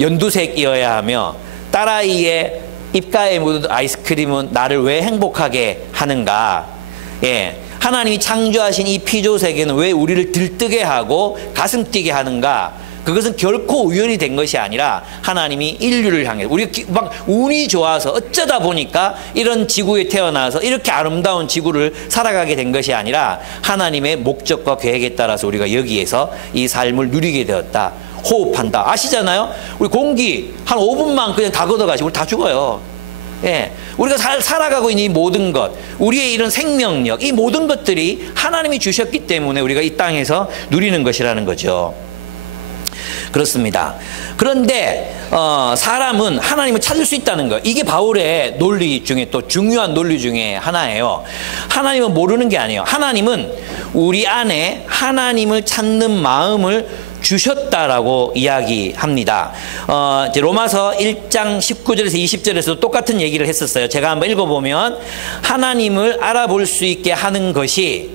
연두색이어야 하며 딸아이의 입가에 묻은 아이스크림은 나를 왜 행복하게 하는가? 예, 하나님이 창조하신 이 피조 세계는 왜 우리를 들뜨게 하고 가슴 뛰게 하는가? 그것은 결코 우연이 된 것이 아니라 하나님이 인류를 향해 우리가 막 운이 좋아서 어쩌다 보니까 이런 지구에 태어나서 이렇게 아름다운 지구를 살아가게 된 것이 아니라 하나님의 목적과 계획에 따라서 우리가 여기에서 이 삶을 누리게 되었다. 호흡한다. 아시잖아요? 우리 공기 한 5분만 그냥 다 걷어가시고 우리 다 죽어요. 예, 우리가 살아가고 있는 이 모든 것, 우리의 이런 생명력, 이 모든 것들이 하나님이 주셨기 때문에 우리가 이 땅에서 누리는 것이라는 거죠. 그렇습니다. 그런데 사람은 하나님을 찾을 수 있다는 거, 이게 바울의 논리 중에 또 중요한 논리 중에 하나예요. 하나님은 모르는 게 아니에요. 하나님은 우리 안에 하나님을 찾는 마음을 주셨다라고 이야기합니다. 이제 로마서 1장 19절에서 20절에서 똑같은 얘기를 했었어요. 제가 한번 읽어보면 하나님을 알아볼 수 있게 하는 것이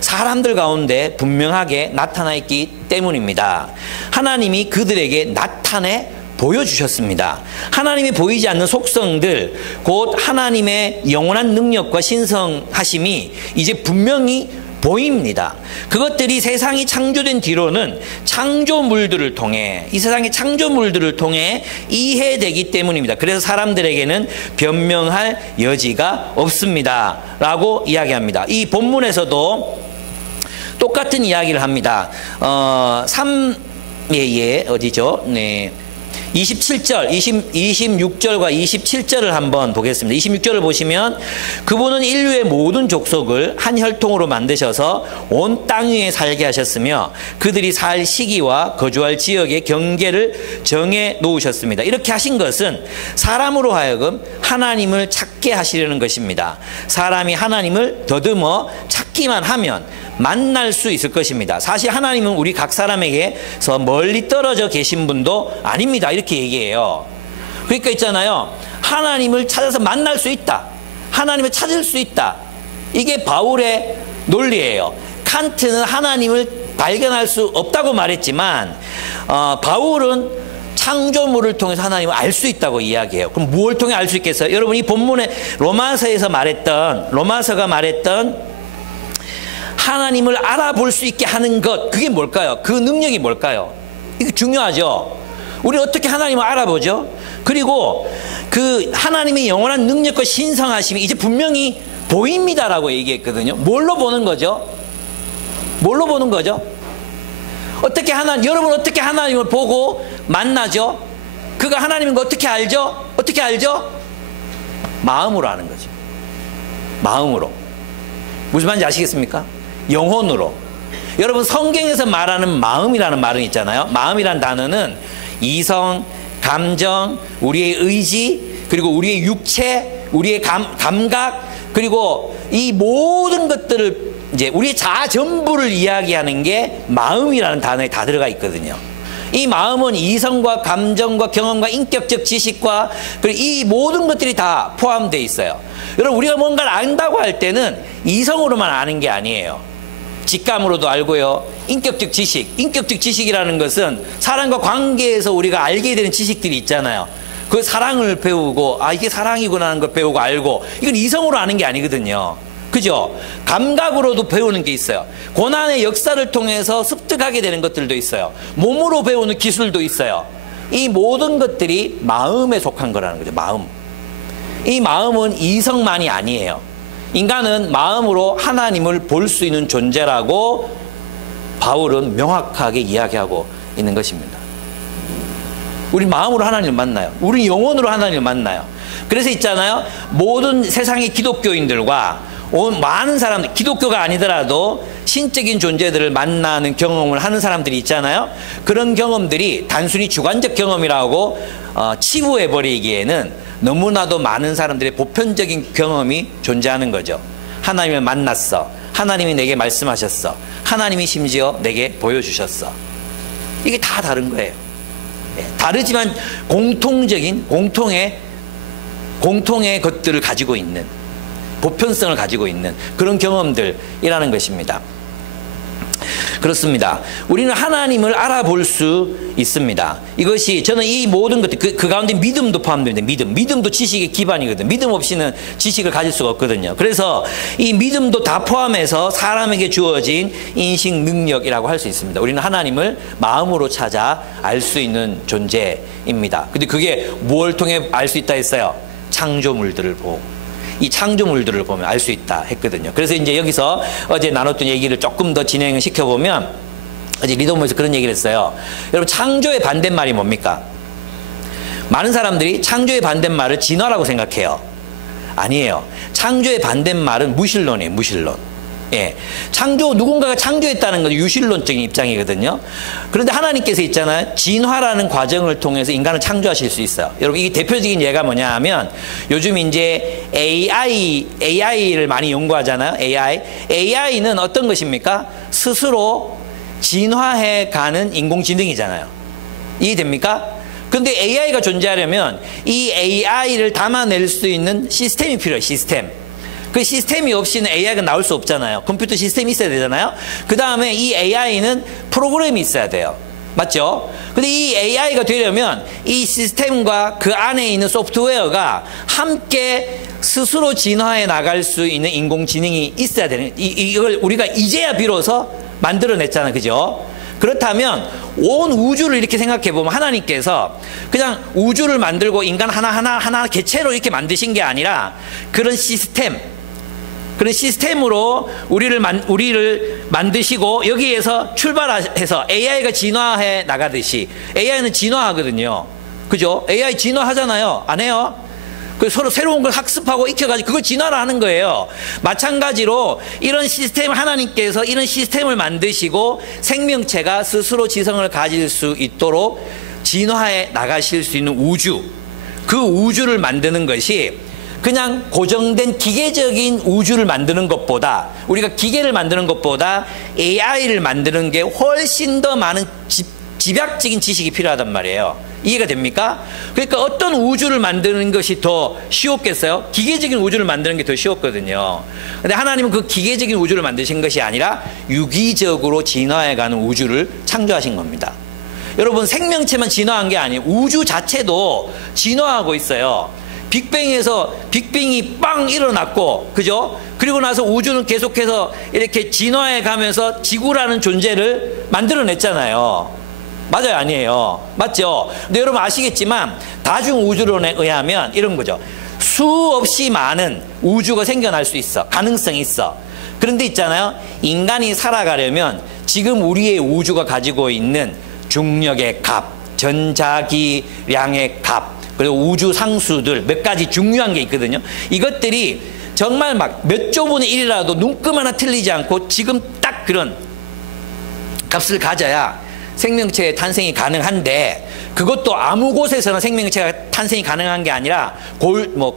사람들 가운데 분명하게 나타나 있기 때문입니다. 하나님이 그들에게 나타내 보여주셨습니다. 하나님이 보이지 않는 속성들, 곧 하나님의 영원한 능력과 신성하심이 이제 분명히 보입니다. 그것들이 세상이 창조된 뒤로는 창조물들을 통해, 이 세상의 창조물들을 통해 이해되기 때문입니다. 그래서 사람들에게는 변명할 여지가 없습니다 라고 이야기합니다. 이 본문에서도 똑같은 이야기를 합니다. 어디죠? 네. 27절, 26절과 27절을 한번 보겠습니다. 26절을 보시면 그분은 인류의 모든 족속을 한 혈통으로 만드셔서 온 땅 위에 살게 하셨으며 그들이 살 시기와 거주할 지역의 경계를 정해 놓으셨습니다. 이렇게 하신 것은 사람으로 하여금 하나님을 찾게 하시려는 것입니다. 사람이 하나님을 더듬어 찾기만 하면 만날 수 있을 것입니다. 사실 하나님은 우리 각 사람에게서 멀리 떨어져 계신 분도 아닙니다. 이렇게 얘기해요. 그러니까 있잖아요. 하나님을 찾아서 만날 수 있다. 하나님을 찾을 수 있다. 이게 바울의 논리예요. 칸트는 하나님을 발견할 수 없다고 말했지만 바울은 창조물을 통해서 하나님을 알 수 있다고 이야기해요. 그럼 무엇을 통해 알 수 있겠어요? 여러분 이 본문에 로마서가 말했던 하나님을 알아볼 수 있게 하는 것, 그게 뭘까요? 그 능력이 뭘까요? 이게 중요하죠. 우리 어떻게 하나님을 알아보죠? 그리고 그 하나님의 영원한 능력과 신성하심이 이제 분명히 보입니다라고 얘기했거든요. 뭘로 보는 거죠? 뭘로 보는 거죠? 여러분 어떻게 하나님을 보고 만나죠? 그가 하나님인 거 어떻게 알죠? 어떻게 알죠? 마음으로 아는 거죠. 마음으로. 무슨 말인지 아시겠습니까? 영혼으로. 여러분 성경에서 말하는 마음이라는 말은 있잖아요. 마음이라는 단어는 이성, 감정, 우리의 의지, 그리고 우리의 육체, 우리의 감각, 그리고 이 모든 것들을 이제 우리의 자아 전부를 이야기하는 게 마음이라는 단어에 다 들어가 있거든요. 이 마음은 이성과 감정과 경험과 인격적 지식과 그리고 이 모든 것들이 다 포함되어 있어요. 여러분 우리가 뭔가를 안다고 할 때는 이성으로만 아는 게 아니에요. 직감으로도 알고요. 인격적 지식이라는 것은 사람과 관계에서 우리가 알게 되는 지식들이 있잖아요. 그 사랑을 배우고 이게 사랑이구나 하는 걸 배우고 알고, 이건 이성으로 아는 게 아니거든요. 그죠? 감각으로도 배우는 게 있어요. 고난의 역사를 통해서 습득하게 되는 것들도 있어요. 몸으로 배우는 기술도 있어요. 이 모든 것들이 마음에 속한 거라는 거죠. 마음. 이 마음은 이성만이 아니에요. 인간은 마음으로 하나님을 볼 수 있는 존재라고 바울은 명확하게 이야기하고 있는 것입니다. 우리 마음으로 하나님을 만나요. 우리 영혼으로 하나님을 만나요. 그래서 있잖아요. 모든 세상의 기독교인들과 많은 사람들, 기독교가 아니더라도 신적인 존재들을 만나는 경험을 하는 사람들이 있잖아요. 그런 경험들이 단순히 주관적 경험이라고 치부해버리기에는 너무나도 많은 사람들의 보편적인 경험이 존재하는 거죠. 하나님을 만났어. 하나님이 내게 말씀하셨어. 하나님이 심지어 내게 보여주셨어. 이게 다 다른 거예요. 다르지만 공통의 것들을 가지고 있는, 보편성을 가지고 있는 그런 경험들이라는 것입니다. 그렇습니다. 우리는 하나님을 알아볼 수 있습니다. 이것이 저는 이 모든 것들 그 가운데 믿음도 포함됩니다. 믿음도 지식의 기반이거든요. 믿음 없이는 지식을 가질 수가 없거든요. 그래서 이 믿음도 다 포함해서 사람에게 주어진 인식 능력이라고 할 수 있습니다. 우리는 하나님을 마음으로 찾아 알 수 있는 존재입니다. 근데 그게 뭘 통해 알 수 있다 했어요? 창조물들을 보고. 이 창조물들을 보면 알 수 있다 했거든요. 그래서 이제 여기서 어제 나눴던 얘기를 조금 더 진행을 시켜보면, 어제 리더모에서 그런 얘기를 했어요. 여러분 창조의 반대말이 뭡니까? 많은 사람들이 창조의 반대말을 진화라고 생각해요. 아니에요. 창조의 반대말은 무신론이에요. 무신론. 예, 누군가가 창조했다는 건 유신론적인 입장이거든요. 그런데 하나님께서 있잖아요. 진화라는 과정을 통해서 인간을 창조하실 수 있어요. 여러분, 이게 대표적인 예가 뭐냐 하면, 요즘 이제 AI를 많이 연구하잖아요. AI는 어떤 것입니까? 스스로 진화해 가는 인공지능이잖아요. 이해됩니까? 근데 AI가 존재하려면 이 AI를 담아낼 수 있는 시스템이 필요해요. 시스템. 그 시스템이 없이는 AI가 나올 수 없잖아요. 컴퓨터 시스템이 있어야 되잖아요. 그 다음에 이 AI는 프로그램이 있어야 돼요. 맞죠? 근데 이 AI가 되려면 이 시스템과 그 안에 있는 소프트웨어가 함께 스스로 진화해 나갈 수 있는 인공지능이 있어야 되는, 이걸 우리가 이제야 비로소 만들어냈잖아요. 그죠? 그렇다면 온 우주를 이렇게 생각해 보면 하나님께서 그냥 우주를 만들고 인간 하나 개체로 이렇게 만드신 게 아니라 그런 시스템으로 우리를 만드시고 여기에서 출발해서 AI가 진화해 나가듯이, AI는 진화하거든요. 그죠? AI 진화하잖아요. 안 해요? 그 서로 새로운 걸 학습하고 익혀가지고 그걸 진화를 하는 거예요. 마찬가지로 이런 시스템, 하나님께서 이런 시스템을 만드시고 생명체가 스스로 지성을 가질 수 있도록 진화해 나가실 수 있는 우주, 그 우주를 만드는 것이 그냥 고정된 기계적인 우주를 만드는 것보다, 우리가 기계를 만드는 것보다 AI를 만드는 게 훨씬 더 많은 집약적인 지식이 필요하단 말이에요. 이해가 됩니까? 그러니까 어떤 우주를 만드는 것이 더 쉬웠겠어요? 기계적인 우주를 만드는 게 더 쉬웠거든요. 근데 하나님은 그 기계적인 우주를 만드신 것이 아니라 유기적으로 진화해가는 우주를 창조하신 겁니다. 여러분, 생명체만 진화한 게 아니에요. 우주 자체도 진화하고 있어요. 빅뱅에서 빅뱅이 빵 일어났고, 그죠? 그리고 나서 우주는 계속해서 이렇게 진화해 가면서 지구라는 존재를 만들어냈잖아요. 맞아요, 아니에요? 맞죠? 근데 여러분 아시겠지만 다중우주론에 의하면 이런 거죠. 수없이 많은 우주가 생겨날 수 있어. 가능성이 있어. 그런데 있잖아요, 인간이 살아가려면 지금 우리의 우주가 가지고 있는 중력의 값, 전자기량의 값, 그리고 우주 상수들 몇 가지 중요한 게 있거든요. 이것들이 정말 막 몇 조분의 1이라도 눈금 하나 틀리지 않고 지금 딱 그런 값을 가져야 생명체의 탄생이 가능한데, 그것도 아무 곳에서나 생명체가 탄생이 가능한 게 아니라 골디로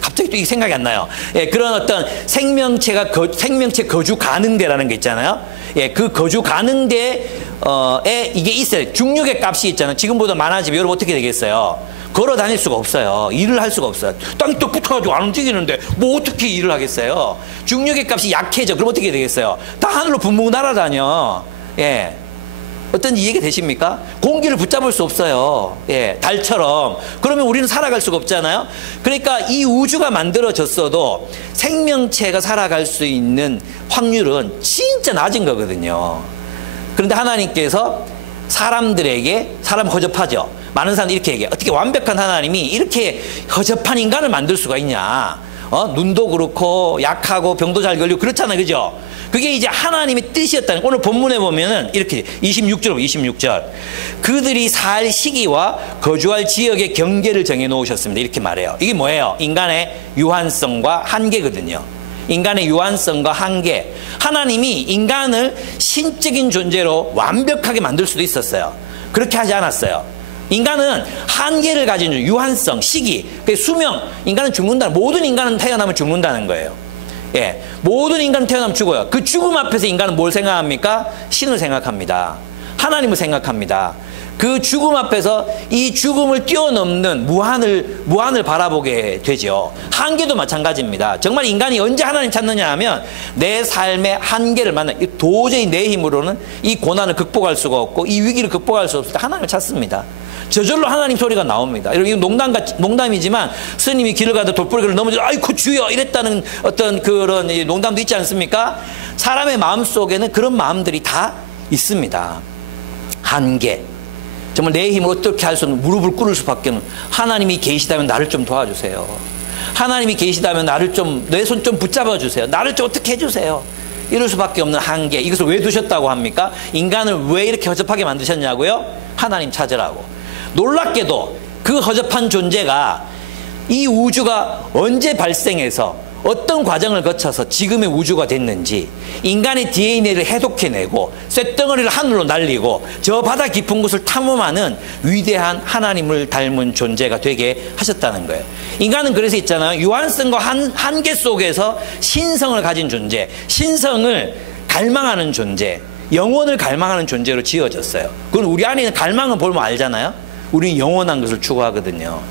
갑자기 또 이게 생각이 안 나요. 예, 그런 어떤 생명체 거주 가능대라는 게 있잖아요. 예, 그 거주 가능대에 이게 있어요. 중력의 값이 있잖아요. 지금보다 많아지면 여러분 어떻게 되겠어요? 걸어 다닐 수가 없어요. 일을 할 수가 없어요. 땅이 또 붙어가지고 안 움직이는데 뭐 어떻게 일을 하겠어요? 중력의 값이 약해져. 그럼 어떻게 되겠어요? 다 하늘로 붕붕 날아다녀. 예. 어떤지 이해가 되십니까? 공기를 붙잡을 수 없어요. 예, 달처럼. 그러면 우리는 살아갈 수가 없잖아요. 그러니까 이 우주가 만들어졌어도 생명체가 살아갈 수 있는 확률은 진짜 낮은 거거든요. 그런데 하나님께서 사람들에게, 사람 허접하죠. 많은 사람들이 이렇게 얘기해요. 어떻게 완벽한 하나님이 이렇게 허접한 인간을 만들 수가 있냐. 눈도 그렇고 약하고 병도 잘 걸리고 그렇잖아요. 그죠? 그게 이제 하나님의 뜻이었다는, 오늘 본문에 보면은 이렇게 26절. 그들이 살 시기와 거주할 지역의 경계를 정해 놓으셨습니다. 이렇게 말해요. 이게 뭐예요? 인간의 유한성과 한계거든요. 인간의 유한성과 한계. 하나님이 인간을 신적인 존재로 완벽하게 만들 수도 있었어요. 그렇게 하지 않았어요. 인간은 한계를 가진 유한성, 시기, 수명. 인간은 죽는다. 모든 인간은 태어나면 죽는다는 거예요. 예, 모든 인간은 태어나면 죽어요. 그 죽음 앞에서 인간은 뭘 생각합니까? 신을 생각합니다. 하나님을 생각합니다. 그 죽음 앞에서 이 죽음을 뛰어넘는 무한을 바라보게 되죠. 한계도 마찬가지입니다. 정말 인간이 언제 하나님 찾느냐 하면 내 삶의 한계를 도저히 내 힘으로는 이 고난을 극복할 수가 없고 이 위기를 극복할 수 없을 때 하나님을 찾습니다. 저절로 하나님 소리가 나옵니다. 이거 농담이지만 스님이 길을 가다 돌부리를 넘어져 아이고 주여 이랬다는 어떤 그런 농담도 있지 않습니까? 사람의 마음속에는 그런 마음들이 다 있습니다. 한계. 정말 내 힘으로 어떻게 할 수 없는, 무릎을 꿇을 수밖에 없는, 하나님이 계시다면 나를 좀 도와주세요. 하나님이 계시다면 나를 좀, 내 손 좀 붙잡아 주세요. 나를 좀 어떻게 해주세요. 이럴 수밖에 없는 한계. 이것을 왜 두셨다고 합니까? 인간을 왜 이렇게 허접하게 만드셨냐고요? 하나님 찾으라고. 놀랍게도 그 허접한 존재가 이 우주가 언제 발생해서 어떤 과정을 거쳐서 지금의 우주가 됐는지, 인간의 DNA를 해독해내고 쇳덩어리를 하늘로 날리고 저 바다 깊은 곳을 탐험하는 위대한 하나님을 닮은 존재가 되게 하셨다는 거예요. 인간은 그래서 있잖아요. 유한성과 한계 속에서 신성을 가진 존재, 신성을 갈망하는 존재, 영혼을 갈망하는 존재로 지어졌어요. 그건 우리 안에 있는 갈망을 보면 알잖아요. 우리는 영원한 것을 추구하거든요.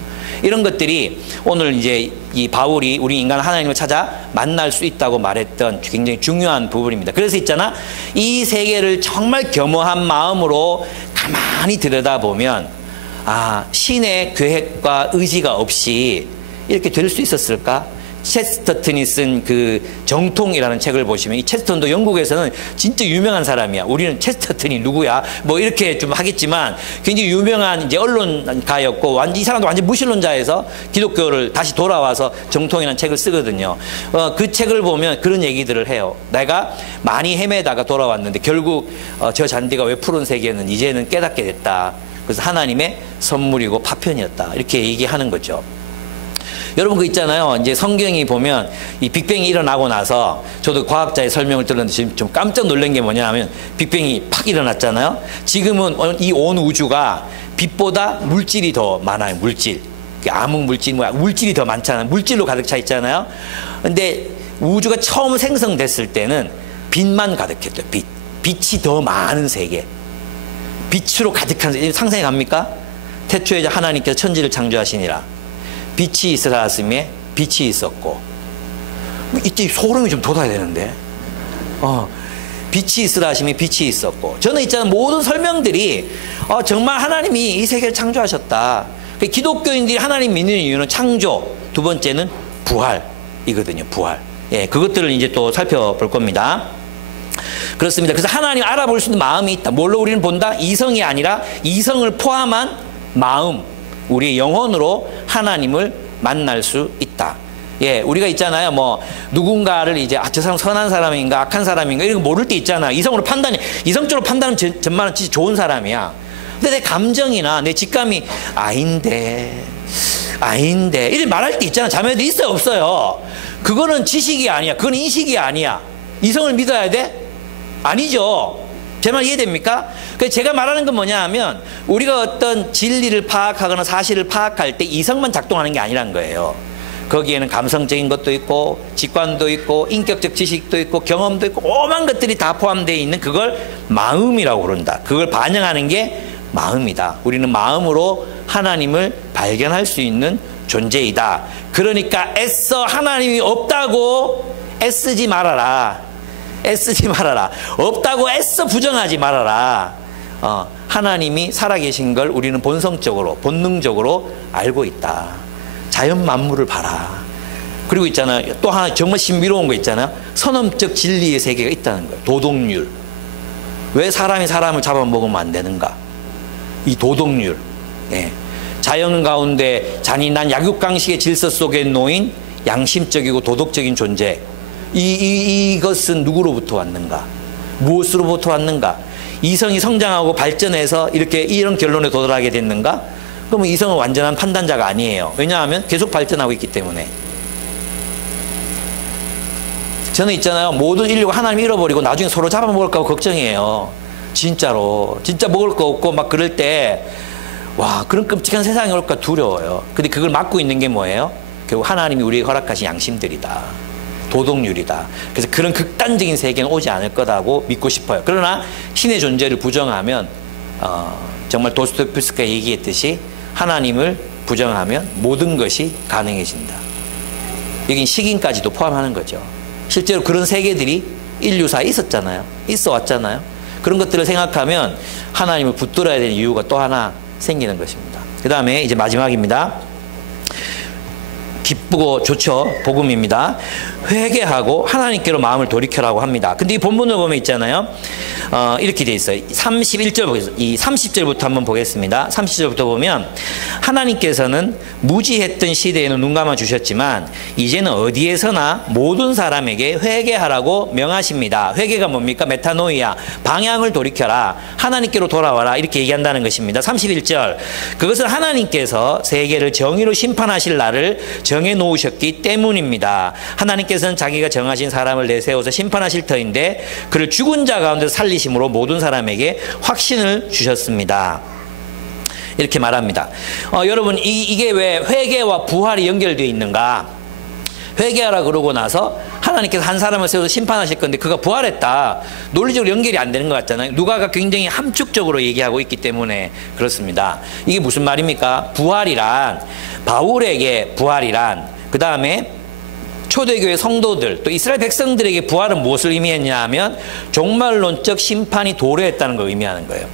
이런 것들이 오늘 이제 이 바울이 우리 인간 하나님을 찾아 만날 수 있다고 말했던 굉장히 중요한 부분입니다. 그래서 있잖아, 이 세계를 정말 겸허한 마음으로 가만히 들여다보면 신의 계획과 의지가 없이 이렇게 될 수 있었을까? 체스터턴이 쓴 그 정통이라는 책을 보시면 이 체스터턴도 영국에서는 진짜 유명한 사람이야. 우리는 체스터턴이 누구야? 뭐 이렇게 좀 하겠지만 굉장히 유명한 이제 언론가였고 이 사람도 완전 무신론자에서 기독교를 다시 돌아와서 정통이라는 책을 쓰거든요. 그 책을 보면 그런 얘기들을 해요. 내가 많이 헤매다가 돌아왔는데 결국 저 잔디가 왜 푸른색이었는지 이제는 깨닫게 됐다. 그래서 하나님의 선물이고 파편이었다. 이렇게 얘기하는 거죠. 여러분 그 있잖아요. 이제 성경이 보면 이 빅뱅이 일어나고 나서 저도 과학자의 설명을 들었는데 지금 좀 깜짝 놀란 게 뭐냐 하면 빅뱅이 팍 일어났잖아요. 지금은 이 온 우주가 빛보다 물질이 더 많아요. 물질. 암흑 물질, 물질이 더 많잖아요. 물질로 가득 차 있잖아요. 근데 우주가 처음 생성됐을 때는 빛만 가득했대요. 빛. 빛이 더 많은 세계. 빛으로 가득한 세계. 상상이 갑니까? 태초에 하나님께서 천지를 창조하시니라. 빛이 있으라으심에 빛이 있었고. 이때 소름이 좀 돋아야 되는데. 빛이 있으라 하심에 빛이 있었고. 저는 있잖아요. 모든 설명들이 정말 하나님이 이 세계를 창조하셨다. 기독교인들이 하나님 믿는 이유는 창조, 두 번째는 부활이거든요. 부활. 예, 그것들을 이제 또 살펴볼 겁니다. 그렇습니다. 그래서 하나님 알아볼 수 있는 마음이 있다. 뭘로 우리는 본다? 이성이 아니라 이성을 포함한 마음. 우리의 영혼으로 하나님을 만날 수 있다. 예, 우리가 있잖아요. 뭐 누군가를 이제 저 사람 선한 사람인가 악한 사람인가 이런 거 모를 때 있잖아. 이성적으로 판단하면 정말 진짜 좋은 사람이야. 근데 내 감정이나 내 직감이 아닌데 이렇게 말할 때 있잖아. 자매들 있어요, 없어요? 그거는 지식이 아니야. 그건 인식이 아니야. 이성을 믿어야 돼? 아니죠. 제 말 이해됩니까? 제가 말하는 건 뭐냐 하면 우리가 어떤 진리를 파악하거나 사실을 파악할 때 이성만 작동하는 게 아니란 거예요. 거기에는 감성적인 것도 있고 직관도 있고 인격적 지식도 있고 경험도 있고 오만 것들이 다 포함되어 있는 그걸 마음이라고 그런다. 그걸 반영하는 게 마음이다. 우리는 마음으로 하나님을 발견할 수 있는 존재이다. 그러니까 애써 하나님이 없다고 애쓰지 말아라. 애쓰지 말아라. 없다고 애써 부정하지 말아라. 하나님이 살아계신 걸 우리는 본성적으로 본능적으로 알고 있다. 자연 만물을 봐라. 그리고 있잖아요. 또 하나 정말 신비로운 거 있잖아요. 선언적 진리의 세계가 있다는 거예요. 도덕률. 왜 사람이 사람을 잡아먹으면 안 되는가? 이 도덕률. 예. 자연 가운데 잔인한 약육강식의 질서 속에 놓인 양심적이고 도덕적인 존재. 이것은 누구로부터 왔는가? 무엇으로부터 왔는가? 이성이 성장하고 발전해서 이런 결론에 도달하게 됐는가? 그러면 이성은 완전한 판단자가 아니에요. 왜냐하면 계속 발전하고 있기 때문에. 저는 있잖아요. 모든 인류가 하나님 잃어버리고 나중에 서로 잡아먹을까 봐 걱정이에요. 진짜로. 진짜 먹을 거 없고 막 그럴 때 와, 그런 끔찍한 세상이 올까 두려워요. 근데 그걸 막고 있는 게 뭐예요? 결국 하나님이 우리에게 허락하신 양심들이다. 도덕률이다. 그래서 그런 극단적인 세계는 오지 않을 거다고 믿고 싶어요. 그러나 신의 존재를 부정하면 정말 도스토옙스키가 얘기했듯이 하나님을 부정하면 모든 것이 가능해진다. 여긴 식인까지도 포함하는 거죠. 실제로 그런 세계들이 인류사에 있었잖아요. 있어 왔잖아요. 그런 것들을 생각하면 하나님을 붙들어야 되는 이유가 또 하나 생기는 것입니다. 그 다음에 이제 마지막입니다. 기쁘고 좋죠. 복음입니다. 회개하고 하나님께로 마음을 돌이켜라고 합니다. 근데 이 본문을 보면 있잖아요. 이렇게 돼 있어요. 31절 보겠습니다. 이 30절부터 한번 보겠습니다. 30절부터 보면 하나님께서는 무지했던 시대에는 눈 감아 주셨지만 이제는 어디에서나 모든 사람에게 회개하라고 명하십니다. 회개가 뭡니까? 메타노이아. 방향을 돌이켜라. 하나님께로 돌아와라. 이렇게 얘기한다는 것입니다. 31절. 그것은 하나님께서 세계를 정의로 심판하실 날을 정해 놓으셨기 때문입니다. 하나님께서는 자기가 정하신 사람을 내세워서 심판하실 터인데 그를 죽은 자 가운데 살리심으로 모든 사람에게 확신을 주셨습니다. 이렇게 말합니다. 여러분 이게 왜 회개와 부활이 연결되어 있는가? 회개하라 그러고 나서 하나님께서 한 사람을 세워서 심판하실 건데 그가 부활했다. 논리적으로 연결이 안 되는 것 같잖아요. 누가가 굉장히 함축적으로 얘기하고 있기 때문에 그렇습니다. 이게 무슨 말입니까? 부활이란 바울에게 부활이란 그 다음에 초대교회 성도들 또 이스라엘 백성들에게 부활은 무엇을 의미했냐 하면 종말론적 심판이 도래했다는 걸 의미하는 거예요.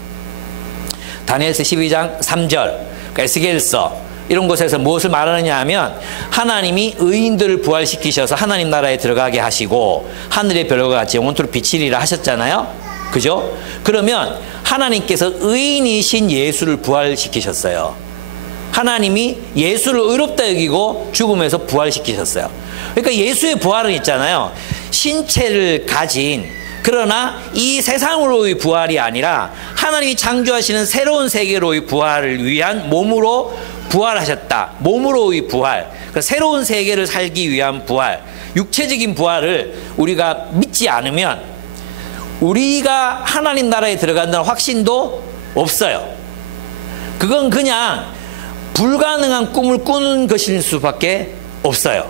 다니엘서 12장 3절 에스겔서 이런 곳에서 무엇을 말하느냐 하면 하나님이 의인들을 부활시키셔서 하나님 나라에 들어가게 하시고 하늘의 별과 같이 영원토록 비치리라 하셨잖아요. 그죠? 그러면 하나님께서 의인이신 예수를 부활시키셨어요. 하나님이 예수를 의롭다 여기고 죽음에서 부활시키셨어요. 그러니까 예수의 부활은 있잖아요. 신체를 가진, 그러나 이 세상으로의 부활이 아니라 하나님이 창조하시는 새로운 세계로의 부활을 위한 몸으로 부활하셨다. 몸으로의 부활, 그러니까 새로운 세계를 살기 위한 부활, 육체적인 부활을 우리가 믿지 않으면 우리가 하나님 나라에 들어간다는 확신도 없어요. 그건 그냥 불가능한 꿈을 꾸는 것일 수밖에 없어요.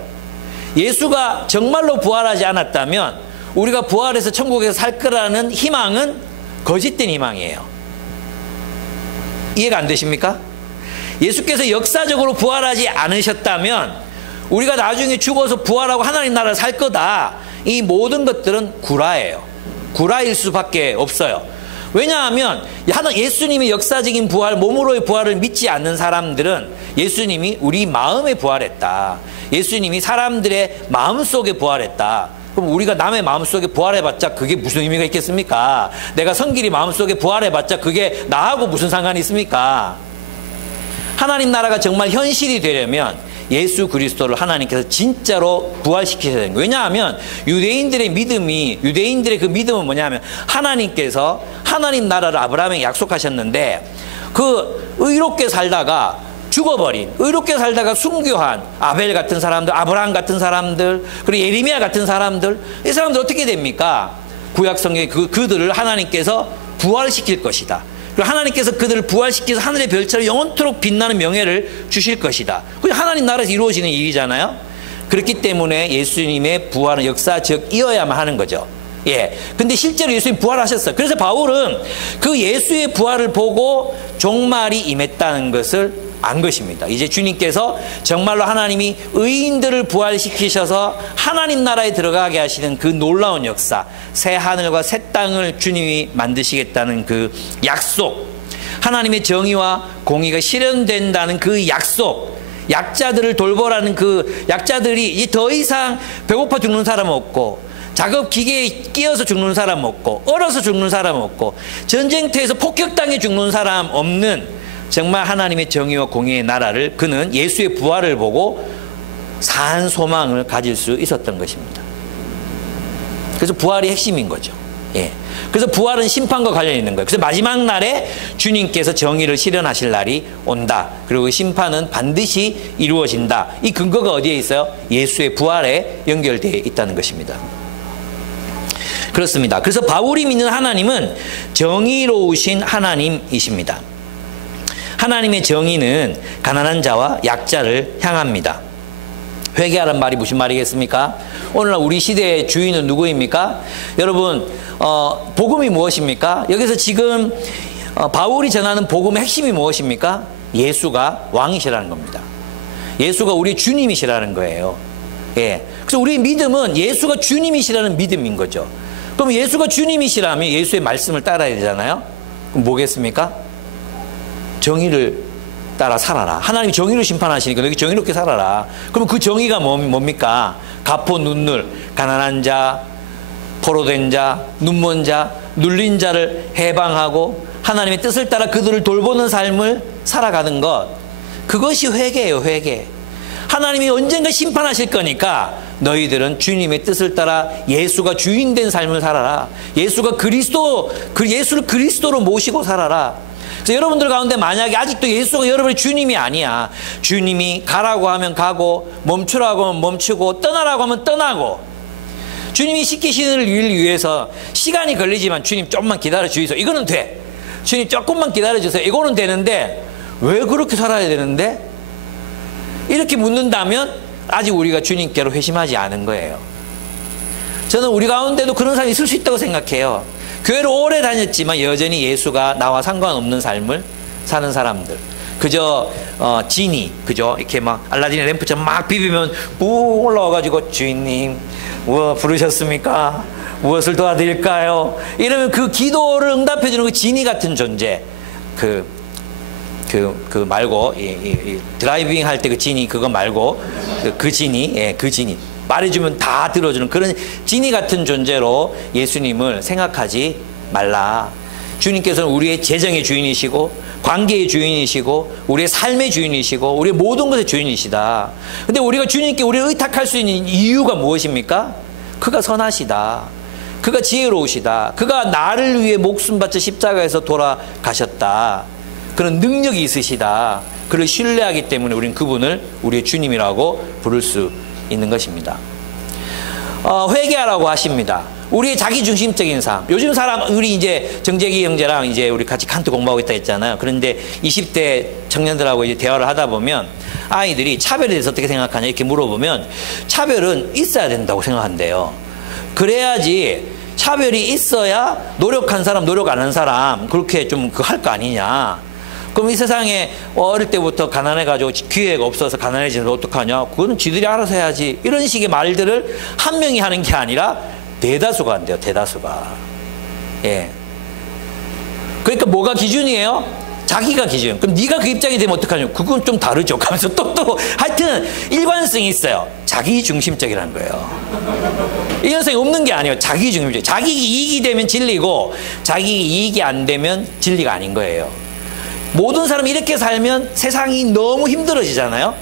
예수가 정말로 부활하지 않았다면 우리가 부활해서 천국에서 살 거라는 희망은 거짓된 희망이에요. 이해가 안 되십니까? 예수께서 역사적으로 부활하지 않으셨다면 우리가 나중에 죽어서 부활하고 하나님 나라를 살 거다. 이 모든 것들은 구라예요. 구라일 수밖에 없어요. 왜냐하면 예수님의 역사적인 부활, 몸으로의 부활을 믿지 않는 사람들은 예수님이 우리 마음에 부활했다. 예수님이 사람들의 마음속에 부활했다. 그럼 우리가 남의 마음속에 부활해봤자 그게 무슨 의미가 있겠습니까? 내가 성길이 마음속에 부활해봤자 그게 나하고 무슨 상관이 있습니까? 하나님 나라가 정말 현실이 되려면 예수 그리스도를 하나님께서 진짜로 부활시키셔야 되는 거예요. 왜냐하면 유대인들의 그 믿음은 뭐냐면 하나님께서 하나님 나라를 아브라함에게 약속하셨는데 그 의롭게 살다가 죽어버린, 의롭게 살다가 순교한 아벨 같은 사람들, 아브라함 같은 사람들, 그리고 예레미야 같은 사람들, 이 사람들 어떻게 됩니까? 구약 성경에 그들을 하나님께서 부활시킬 것이다. 그리고 하나님께서 그들을 부활시켜서 하늘의 별처럼 영원토록 빛나는 명예를 주실 것이다. 그게 하나님 나라에서 이루어지는 일이잖아요. 그렇기 때문에 예수님의 부활은 역사적이어야만 하는 거죠. 예. 근데 실제로 예수님 부활하셨어요. 그래서 바울은 그 예수의 부활을 보고 종말이 임했다는 것을 안 것입니다. 이제 주님께서 정말로 하나님이 의인들을 부활시키셔서 하나님 나라에 들어가게 하시는 그 놀라운 역사, 새 하늘과 새 땅을 주님이 만드시겠다는 그 약속, 하나님의 정의와 공의가 실현된다는 그 약속, 약자들을 돌보라는 그 약자들이 이제 더 이상 배고파 죽는 사람 없고, 작업 기계에 끼어서 죽는 사람 없고, 얼어서 죽는 사람 없고, 전쟁터에서 폭격당해 죽는 사람 없는 정말 하나님의 정의와 공의의 나라를 그는 예수의 부활을 보고 산 소망을 가질 수 있었던 것입니다. 그래서 부활이 핵심인 거죠. 예. 그래서 부활은 심판과 관련이 있는 거예요. 그래서 마지막 날에 주님께서 정의를 실현하실 날이 온다. 그리고 그 심판은 반드시 이루어진다. 이 근거가 어디에 있어요? 예수의 부활에 연결되어 있다는 것입니다. 그렇습니다. 그래서 바울이 믿는 하나님은 정의로우신 하나님이십니다. 하나님의 정의는 가난한 자와 약자를 향합니다. 회개하란 말이 무슨 말이겠습니까? 오늘날 우리 시대의 주인은 누구입니까? 여러분, 복음이 무엇입니까? 여기서 지금 바울이 전하는 복음의 핵심이 무엇입니까? 예수가 왕이시라는 겁니다. 예수가 우리 주님이시라는 거예요. 예. 그래서 우리 믿음은 예수가 주님이시라는 믿음인 거죠. 그럼 예수가 주님이시라면 예수의 말씀을 따라야 되잖아요. 그럼 뭐겠습니까? 정의를 따라 살아라. 하나님이 정의로 심판하시니까 너희 정의롭게 살아라. 그럼 그 정의가 뭡니까? 가포 눈물, 가난한 자, 포로된 자, 눈먼 자, 눌린 자를 해방하고 하나님의 뜻을 따라 그들을 돌보는 삶을 살아가는 것. 그것이 회개예요, 회개. 하나님이 언젠가 심판하실 거니까 너희들은 주님의 뜻을 따라 예수가 주인된 삶을 살아라. 예수를 그리스도로 모시고 살아라. 그래서 여러분들 가운데 만약에 아직도 예수가 여러분의 주님이 아니야. 주님이 가라고 하면 가고, 멈추라고 하면 멈추고, 떠나라고 하면 떠나고, 주님이 시키시는 일 위해서 시간이 걸리지만 주님 조금만 기다려 주이소. 이거는 돼. 주님 조금만 기다려 주세요. 이거는 되는데 왜 그렇게 살아야 되는데? 이렇게 묻는다면 아직 우리가 주님께로 회심하지 않은 거예요. 저는 우리 가운데도 그런 사람이 있을 수 있다고 생각해요. 교회를 오래 다녔지만 여전히 예수가 나와 상관없는 삶을 사는 사람들. 그저 지니, 그죠? 이렇게 막 알라딘의 램프처럼 막 비비면 푹 올라와가지고 주인님 뭐 부르셨습니까? 무엇을 도와드릴까요? 이러면 그 기도를 응답해주는 그 지니 같은 존재. 그 말고, 드라이빙 할 때 그 지니, 그거 말고, 그 지니, 그 지니. 말해주면 다 들어주는 그런 지니 같은 존재로 예수님을 생각하지 말라. 주님께서는 우리의 재정의 주인이시고, 관계의 주인이시고, 우리의 삶의 주인이시고, 우리의 모든 것의 주인이시다. 근데 우리가 주님께 우리를 의탁할 수 있는 이유가 무엇입니까? 그가 선하시다. 그가 지혜로우시다. 그가 나를 위해 목숨 바쳐 십자가에서 돌아가셨다. 그런 능력이 있으시다. 그를 신뢰하기 때문에 우리는 그분을 우리의 주님이라고 부를 수 있는 것입니다. 회개하라고 하십니다. 우리의 자기중심적인 삶. 요즘 사람, 우리 이제 정재기 형제랑 이제 우리 같이 칸트 공부하고 있다 했잖아요. 그런데 20대 청년들하고 이제 대화를 하다 보면 아이들이 차별에 대해서 어떻게 생각하냐 이렇게 물어보면 차별은 있어야 된다고 생각한대요. 그래야지 차별이 있어야 노력한 사람, 노력 안 한 사람 그렇게 좀 할 거 아니냐. 그럼 이 세상에 어릴 때부터 가난해가지고 기회가 없어서 가난해지는데 어떡하냐. 그거는 지들이 알아서 해야지. 이런 식의 말들을 한 명이 하는 게 아니라 대다수가 한대요. 대다수가. 예. 그러니까 뭐가 기준이에요? 자기가 기준. 그럼 네가 그 입장이 되면 어떡하냐. 그건 좀 다르죠. 하면서 또 하여튼 일관성이 있어요. 자기 중심적이라는 거예요. 일관성이 없는 게 아니에요. 자기 중심적. 자기 이익이 되면 진리고 자기 이익이 안 되면 진리가 아닌 거예요. 모든 사람이 이렇게 살면 세상이 너무 힘들어지잖아요.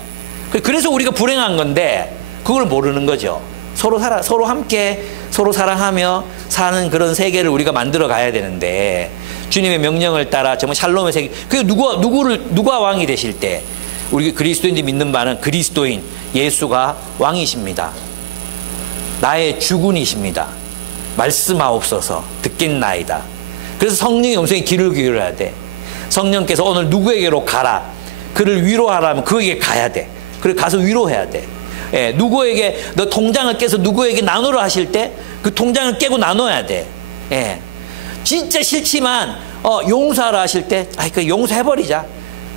그래서 우리가 불행한 건데 그걸 모르는 거죠. 서로 함께 서로 사랑하며 사는 그런 세계를 우리가 만들어 가야 되는데 주님의 명령을 따라 정말 샬롬의 세계. 그 누가 왕이 되실 때 우리 그리스도인들이 믿는 바는 그리스도인 예수가 왕이십니다. 나의 주군이십니다. 말씀하옵소서 듣겠나이다. 그래서 성령의 음성에 귀를 기울여야 돼. 성령께서 오늘 누구에게로 가라. 그를 위로하라면 그에게 가야 돼. 그리고 가서 위로해야 돼. 예, 누구에게 너 통장을 깨서 누구에게 나누라 하실 때 그 통장을 깨고 나눠야 돼. 예. 진짜 싫지만 용서하라 하실 때 그 용서해버리자.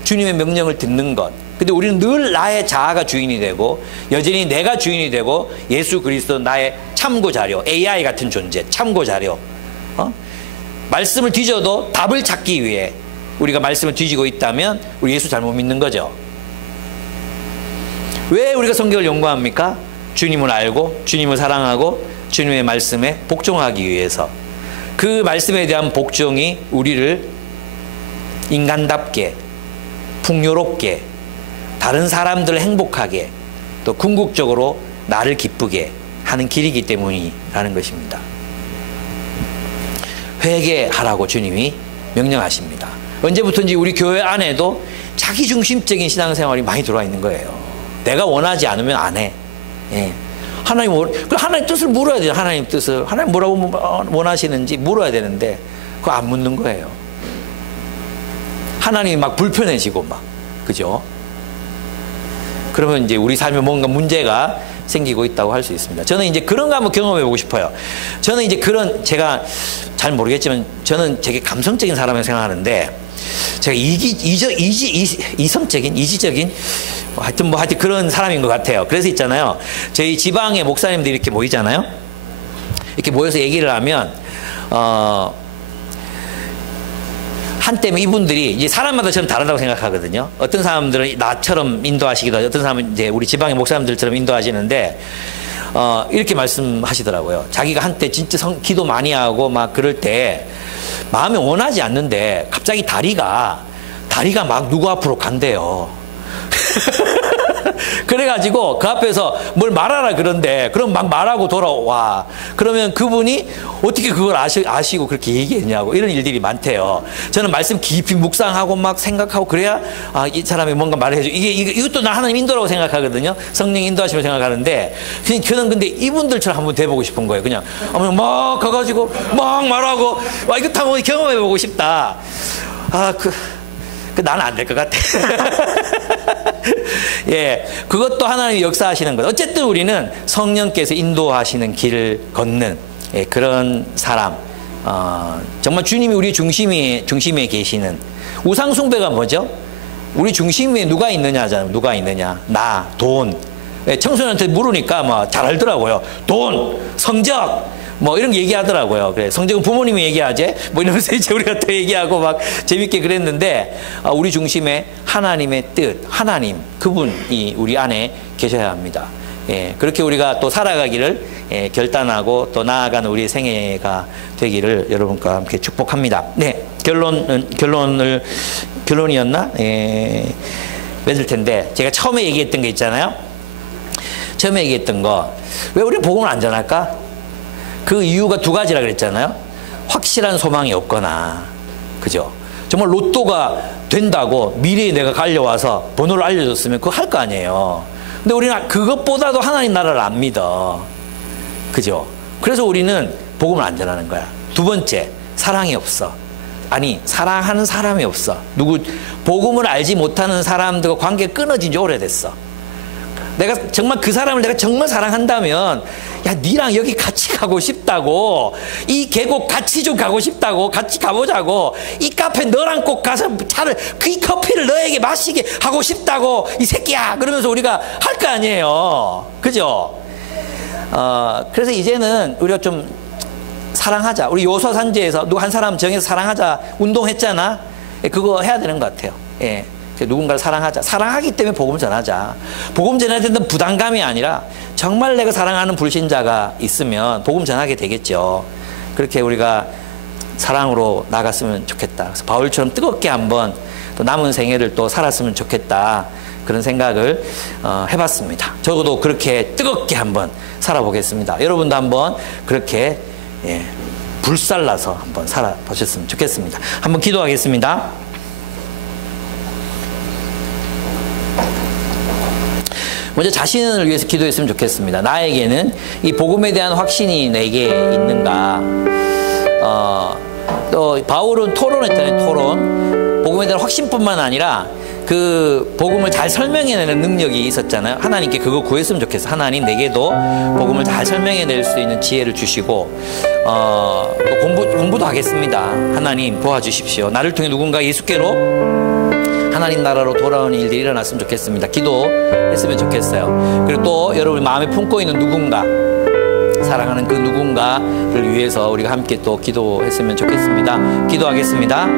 주님의 명령을 듣는 것. 근데 우리는 늘 나의 자아가 주인이 되고 여전히 내가 주인이 되고 예수 그리스도 나의 참고 자료, AI 같은 존재, 참고 자료. 말씀을 뒤져도 답을 찾기 위해 우리가 말씀을 뒤지고 있다면 우리 예수 잘못 믿는 거죠. 왜 우리가 성경을 연구합니까? 주님을 알고 주님을 사랑하고 주님의 말씀에 복종하기 위해서. 그 말씀에 대한 복종이 우리를 인간답게 풍요롭게 다른 사람들을 행복하게 또 궁극적으로 나를 기쁘게 하는 길이기 때문이라는 것입니다. 회개하라고 주님이 명령하십니다. 언제부턴지 우리 교회 안에도 자기중심적인 신앙생활이 많이 들어와 있는 거예요. 내가 원하지 않으면 안 해. 예. 하나님 뜻을 물어야 돼요. 하나님 뜻을. 하나님 뭐라고 원하시는지 물어야 되는데 그거 안 묻는 거예요. 하나님이 막 불편해지고 막. 그죠? 그러면 이제 우리 삶에 뭔가 문제가 생기고 있다고 할 수 있습니다. 저는 이제 그런 거 한번 경험해 보고 싶어요. 저는 이제 제가 잘 모르겠지만 저는 되게 감성적인 사람이라고 생각하는데 제가 이성적인 하여튼 그런 사람인 것 같아요. 그래서 있잖아요. 저희 지방의 목사님들이 이렇게 모이잖아요. 이렇게 모여서 얘기를 하면 한때 이분들이 이제 사람마다 저는 다르다고 생각하거든요. 어떤 사람들은 나처럼 인도하시기도 하고 어떤 사람은 이제 우리 지방의 목사님들처럼 인도하시는데 이렇게 말씀하시더라고요. 자기가 한때 진짜 기도 많이 하고 막 그럴 때 마음에 원하지 않는데 갑자기 다리가 막 누구 앞으로 간대요. 그래가지고 그 앞에서 뭘 말하라 그런데 그럼 막 말하고 돌아와. 그러면 그분이 어떻게 그걸 아시고 그렇게 얘기했냐고 이런 일들이 많대요. 저는 말씀 깊이 묵상하고 막 생각하고 그래야 이 사람이 뭔가 말해줘. 이것도 나 하나님 인도라고 생각하거든요. 성령 인도하시면 생각하는데 저는 근데 이분들처럼 한번 돼보고 싶은 거예요. 그냥 막 가가지고 막 말하고 이거 한번 경험해보고 싶다. 나는 안 될 것 같아. 예, 그것도 하나님이 역사하시는 것. 어쨌든 우리는 성령께서 인도하시는 길을 걷는 그런 사람. 정말 주님이 우리 중심에 계시는. 우상숭배가 뭐죠? 우리 중심에 누가 있느냐잖아요. 누가 있느냐? 나, 돈. 청소년한테 물으니까 잘 알더라고요. 돈, 성적, 뭐 이런 거 얘기하더라고요. 그래 성적은 부모님이 얘기하지 뭐 이러면서 이제 우리가 또 얘기하고 막 재밌게 그랬는데 우리 중심에 하나님의 뜻, 하나님 그분이 우리 안에 계셔야 합니다. 예, 그렇게 우리가 또 살아가기를 결단하고 또 나아가는 우리의 생애가 되기를 여러분과 함께 축복합니다. 네, 결론이었나? 맺을 텐데 제가 처음에 얘기했던 게 있잖아요. 처음에 얘기했던 거 왜 우리 복음을 안 전할까? 그 이유가 두 가지라 그랬잖아요. 확실한 소망이 없거나, 그죠? 정말 로또가 된다고 미래에 내가 갈려와서 번호를 알려줬으면 그거 할 거 아니에요. 근데 우리는 그것보다도 하나님 나라를 안 믿어. 그죠? 그래서 우리는 복음을 안 전하는 거야. 두 번째, 사랑이 없어. 아니, 사랑하는 사람이 없어. 복음을 알지 못하는 사람들과 관계가 끊어진 지 오래됐어. 내가 정말 그 사람을 내가 정말 사랑한다면, 야, 니랑 여기 같이 가고 싶다고, 이 계곡 같이 좀 가고 싶다고, 같이 가보자고, 이 카페 너랑 꼭 가서 이 커피를 너에게 마시게 하고 싶다고, 이 새끼야! 그러면서 우리가 할 거 아니에요. 그죠? 그래서 이제는 우리가 좀 사랑하자. 우리 요소산지에서 누구 한 사람 정해서 사랑하자 운동했잖아. 그거 해야 되는 것 같아요. 예. 누군가를 사랑하자. 사랑하기 때문에 복음을 전하자. 복음 전해야 된다는 부담감이 아니라 정말 내가 사랑하는 불신자가 있으면 복음 전하게 되겠죠. 그렇게 우리가 사랑으로 나갔으면 좋겠다. 그래서 바울처럼 뜨겁게 한번 또 남은 생애를 또 살았으면 좋겠다. 그런 생각을 해봤습니다. 적어도 그렇게 뜨겁게 한번 살아보겠습니다. 여러분도 한번 그렇게 불살라서 한번 살아보셨으면 좋겠습니다. 한번 기도하겠습니다. 먼저 자신을 위해서 기도했으면 좋겠습니다. 나에게는 이 복음에 대한 확신이 내게 있는가? 또 바울은 토론했잖아요. 토론. 복음에 대한 확신뿐만 아니라 그 복음을 잘 설명해내는 능력이 있었잖아요. 하나님께 그거 구했으면 좋겠어. 하나님 내게도 복음을 잘 설명해낼 수 있는 지혜를 주시고 또 공부도 하겠습니다. 하나님 도와주십시오. 나를 통해 누군가 예수께로 하나님 나라로 돌아오는 일들이 일어났으면 좋겠습니다. 기도했으면 좋겠어요. 그리고 또 여러분 마음에 품고 있는 누군가, 사랑하는 그 누군가를 위해서 우리가 함께 또 기도했으면 좋겠습니다. 기도하겠습니다.